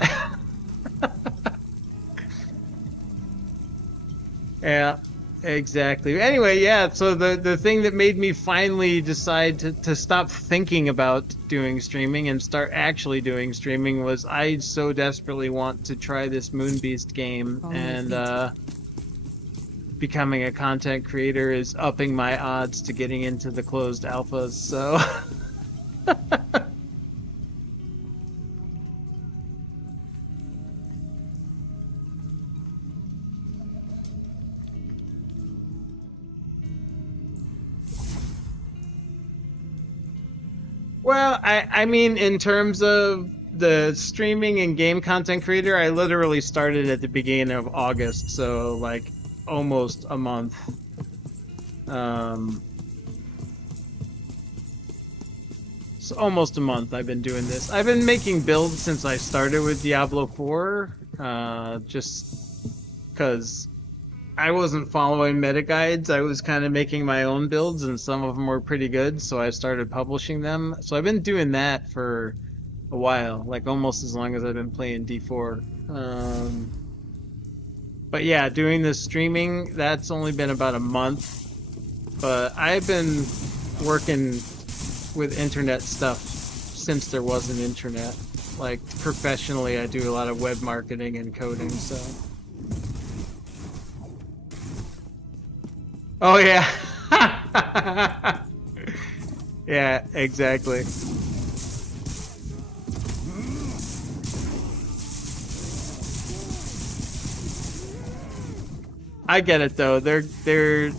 Yeah, exactly. Anyway, yeah, so the thing that made me finally decide to stop thinking about doing streaming and start actually doing streaming was I so desperately want to try this Moonbeast game, and becoming a content creator is upping my odds to getting into the closed alphas, so... Well, I mean, in terms of the streaming and game content creator, I literally started at the beginning of August, so like almost a month. So almost a month I've been doing this. I've been making builds since I started with Diablo 4, just because I wasn't following meta guides. I was kind of making my own builds, and some of them were pretty good, so I started publishing them. So I've been doing that for a while, like almost as long as I've been playing D4. But yeah, doing this streaming, that's only been about a month. But I've been working with internet stuff since there was an internet. Like professionally, I do a lot of web marketing and coding, so... Oh yeah. Yeah, exactly. I get it though. They're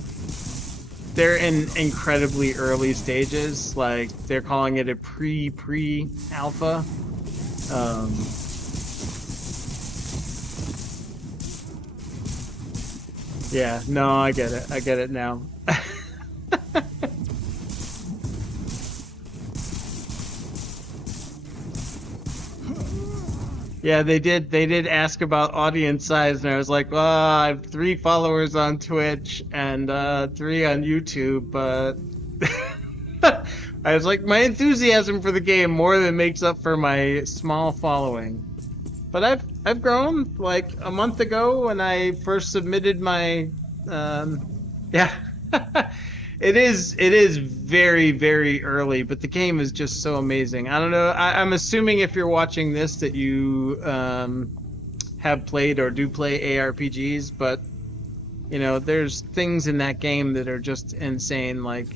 in incredibly early stages. Like they're calling it a pre alpha. Yeah, no, I get it. I get it now. Yeah, they did ask about audience size, and I was like, well, I have 3 followers on Twitch and 3 on YouTube, but I was like, my enthusiasm for the game more than makes up for my small following. But I've grown. Like a month ago when I first submitted my yeah. It is very, very early, but the game is just so amazing. I don't know. I'm assuming if you're watching this that you have played or do play ARPGs, but you know, there's things in that game that are just insane, like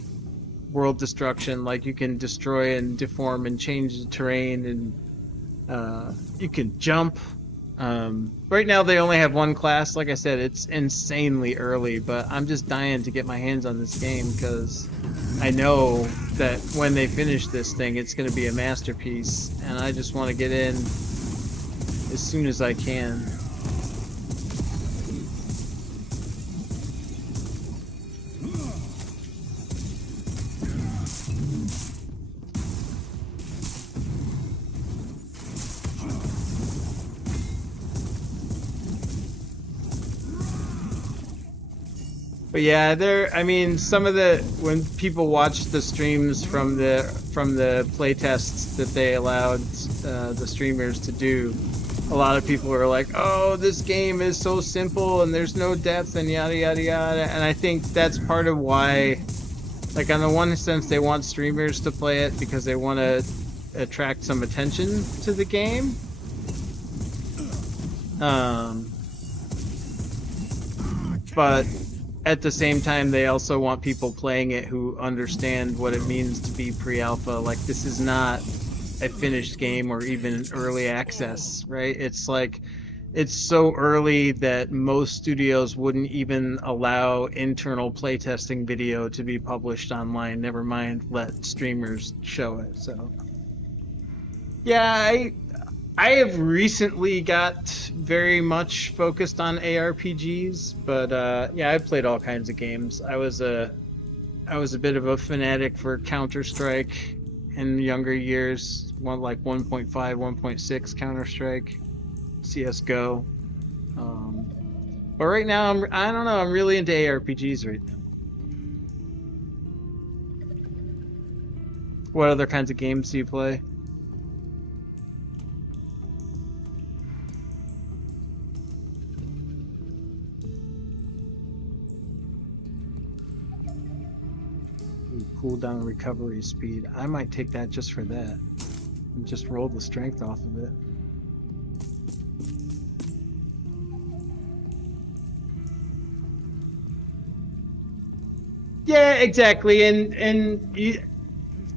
world destruction. Like you can destroy and deform and change the terrain, and you can jump. Right now they only have 1 class. Like I said, it's insanely early, but I'm just dying to get my hands on this game because I know that when they finish this thing, it's going to be a masterpiece, and I just want to get in as soon as I can. But yeah, I mean, some of the when people watch the streams from the playtests that they allowed the streamers to do, a lot of people are like, "Oh, this game is so simple and there's no depth and yada yada yada." And I think that's part of why, like, on the one sense, they want streamers to play it because they want to attract some attention to the game. But at the same time, they also want people playing it who understand what it means to be pre-alpha. Like, this is not a finished game or even early access, right? It's like, it's so early that most studios wouldn't even allow internal playtesting video to be published online, never mind let streamers show it. So yeah, I have recently got very much focused on ARPGs, but yeah, I've played all kinds of games. I was a bit of a fanatic for Counter-Strike in younger years, like 1.5, 1.6 Counter-Strike, CS:GO. But right now, I don't know, I'm really into ARPGs right now. What other kinds of games do you play? Cooldown recovery speed. I might take that just for that. And just roll the strength off of it. Yeah, exactly. And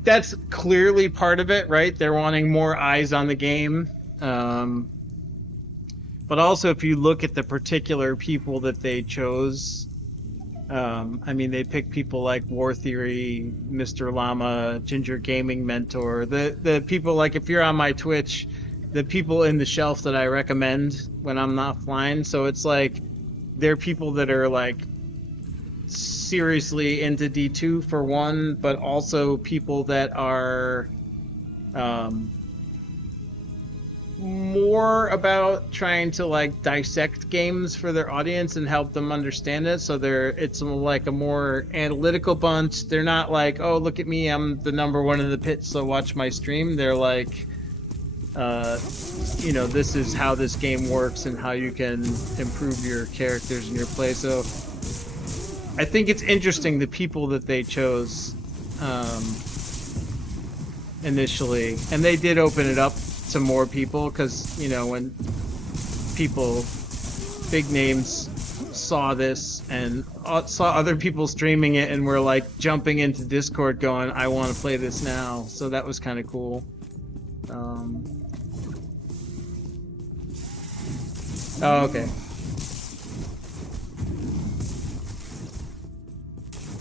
that's clearly part of it, right? They're wanting more eyes on the game. But also, if you look at the particular people that they chose, I mean, they pick people like War Theory, Mr. Llama, Ginger Gaming Mentor, the people, like, if you're on my Twitch, the people in the shelf that I recommend when I'm not flying. So it's like, they're people that are like seriously into D2 for one, but also people that are more about trying to like dissect games for their audience and help them understand it. So it's like a more analytical bunch. They're not like, oh, look at me, I'm the #1 in the pit, so watch my stream. They're like, you know, this is how this game works and how you can improve your characters and your play. So I think it's interesting the people that they chose initially, and they did open it up to more people, because, you know, when people, big names, saw this and saw other people streaming it and were like jumping into Discord going, I want to play this now. So that was kind of cool. Oh, okay.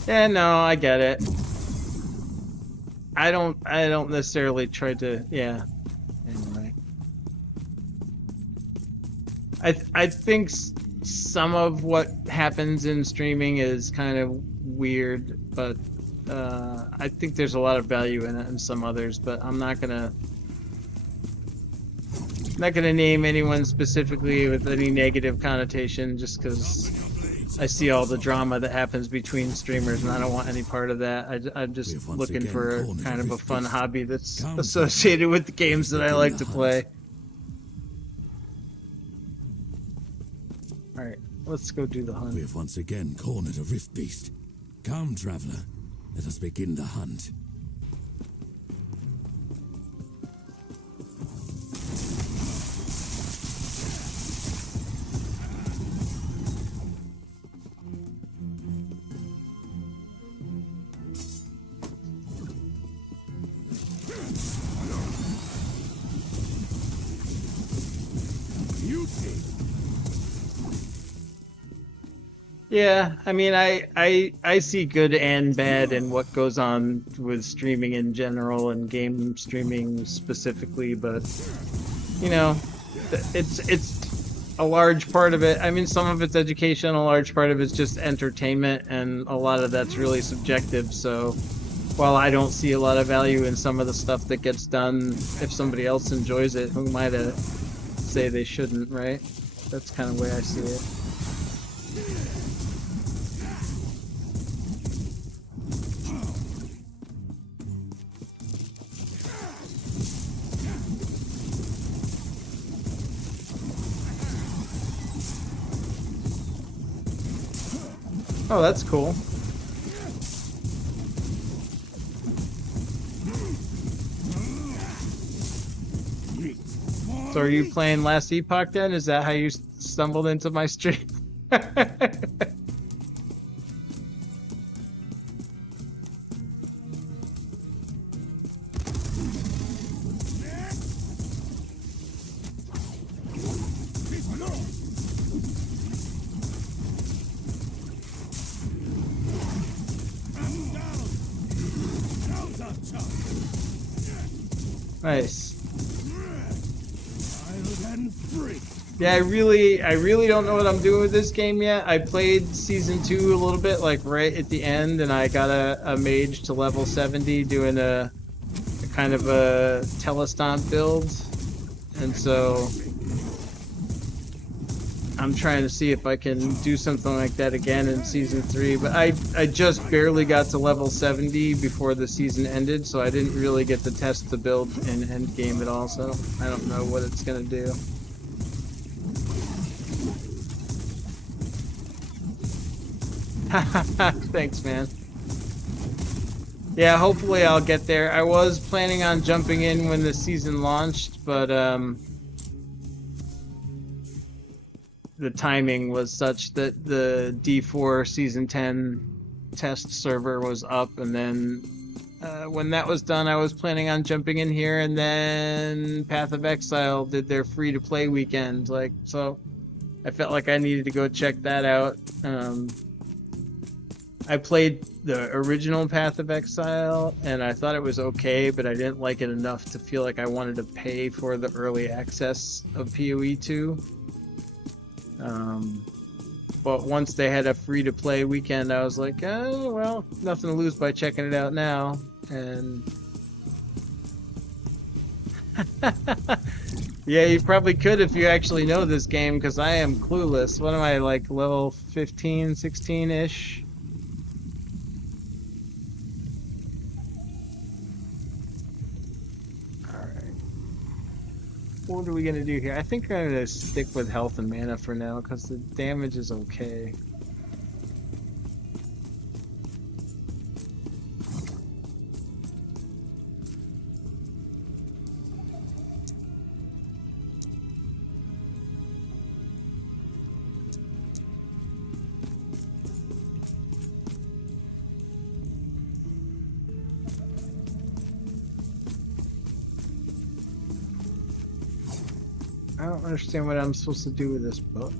Yeah, no, I get it. I don't necessarily try to, yeah. Anyway. I think some of what happens in streaming is kind of weird, but I think there's a lot of value in it and some others, but I'm not gonna name anyone specifically with any negative connotation just because I see all the drama that happens between streamers and I don't want any part of that. I'm just looking for kind of a fun hobby that's associated with the games that I like to play. Alright, let's go do the hunt. We have once again cornered a rift beast. Come, traveler. Let us begin the hunt. Yeah, I mean, I see good and bad in what goes on with streaming in general and game streaming specifically, but you know, it's a large part of it. I mean, some of it's education, a large part of it's just entertainment, and a lot of that's really subjective. So, while I don't see a lot of value in some of the stuff that gets done, if somebody else enjoys it, who am I to say they shouldn't, right? That's kind of the way I see it. Oh, that's cool. So are you playing Last Epoch then? Is that how you stumbled into my stream? Nice. Yeah, I really don't know what I'm doing with this game yet. I played season 2 a little bit, like right at the end, and I got a mage to level 70 doing a kind of a telestomp build, and so I'm trying to see if I can do something like that again in season 3. But I just barely got to level 70 before the season ended, so I didn't really get to test the build in endgame at all. So I don't know what it's gonna do. Thanks, man. Yeah, hopefully I'll get there. I was planning on jumping in when the season launched, but the timing was such that the D4 season 10 test server was up, and then when that was done, I was planning on jumping in here, and then Path of Exile did their free-to-play weekend, like, so I felt like I needed to go check that out. I played the original Path of Exile, and I thought it was okay, but I didn't like it enough to feel like I wanted to pay for the early access of PoE 2. But once they had a free-to-play weekend, I was like, oh, well, nothing to lose by checking it out now. And yeah, you probably could if you actually know this game, because I am clueless. What am I, like, level 15, 16-ish? What are we gonna do here? I think I'm gonna stick with health and mana for now because the damage is okay. I don't understand what I'm supposed to do with this book.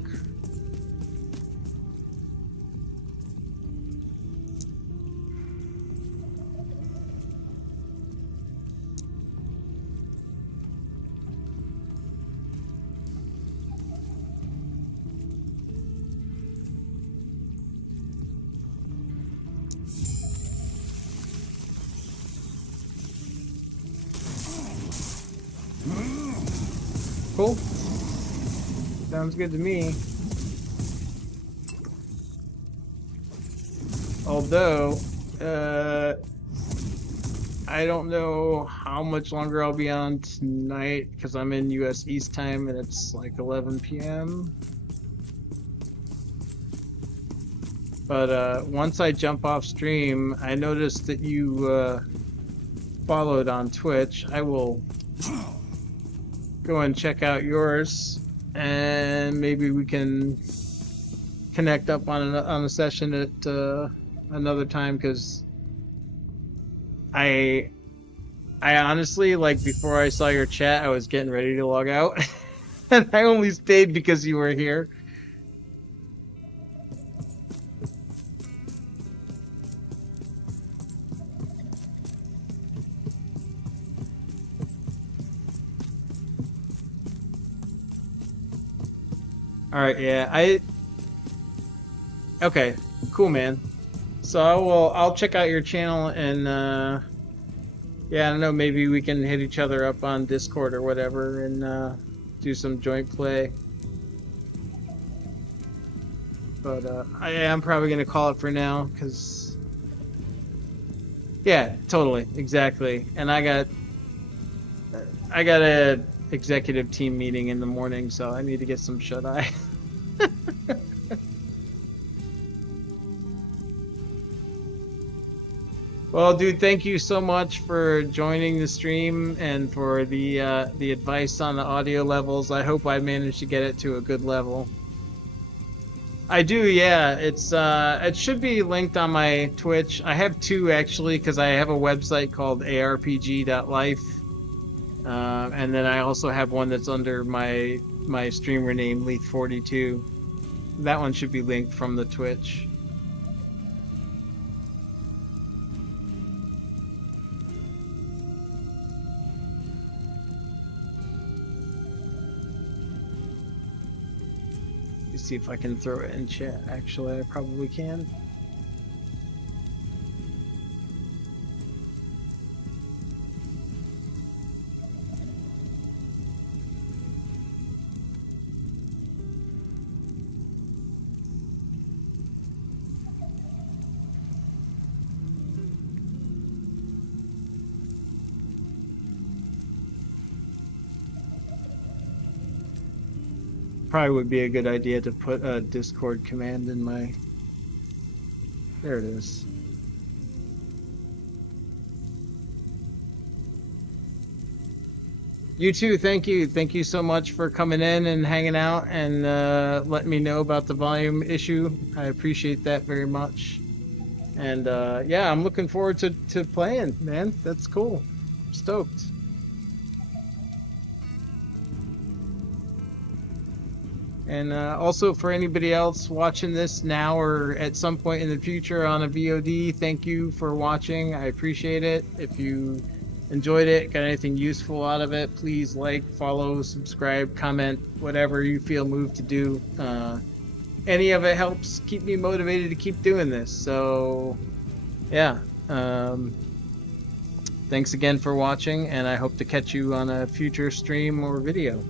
Sounds good to me. Although, I don't know how much longer I'll be on tonight because I'm in US East time and it's like 11 p.m. But once I jump off stream, I noticed that you followed on Twitch. I will go and check out yours, and maybe we can connect up on a session at another time, because I honestly, like, before I saw your chat, I was getting ready to log out, and I only stayed because you were here. All right, yeah, okay, cool, man. So I'll check out your channel, and yeah, I don't know, maybe we can hit each other up on Discord or whatever and do some joint play. But I am probably gonna call it for now, because yeah, totally, exactly. And I got a executive team meeting in the morning, so I need to get some shut-eye. Well, dude, thank you so much for joining the stream and for the advice on the audio levels. I hope I managed to get it to a good level. I do, yeah. It's it should be linked on my Twitch. I have two, actually, because I have a website called arpg.life. And then I also have one that's under my streamer name, Leith42. That one should be linked from the Twitch. Let's see if I can throw it in chat. Actually, I probably can. Probably would be a good idea to put a Discord command in my... There it is. You too, thank you. Thank you so much for coming in and hanging out and letting me know about the volume issue. I appreciate that very much. And yeah, I'm looking forward to playing, man. That's cool. I'm stoked. And also, for anybody else watching this now or at some point in the future on a VOD, thank you for watching. I appreciate it. If you enjoyed it, got anything useful out of it, please like, follow, subscribe, comment, whatever you feel moved to do. Any of it helps keep me motivated to keep doing this. So, yeah. Thanks again for watching, and I hope to catch you on a future stream or video.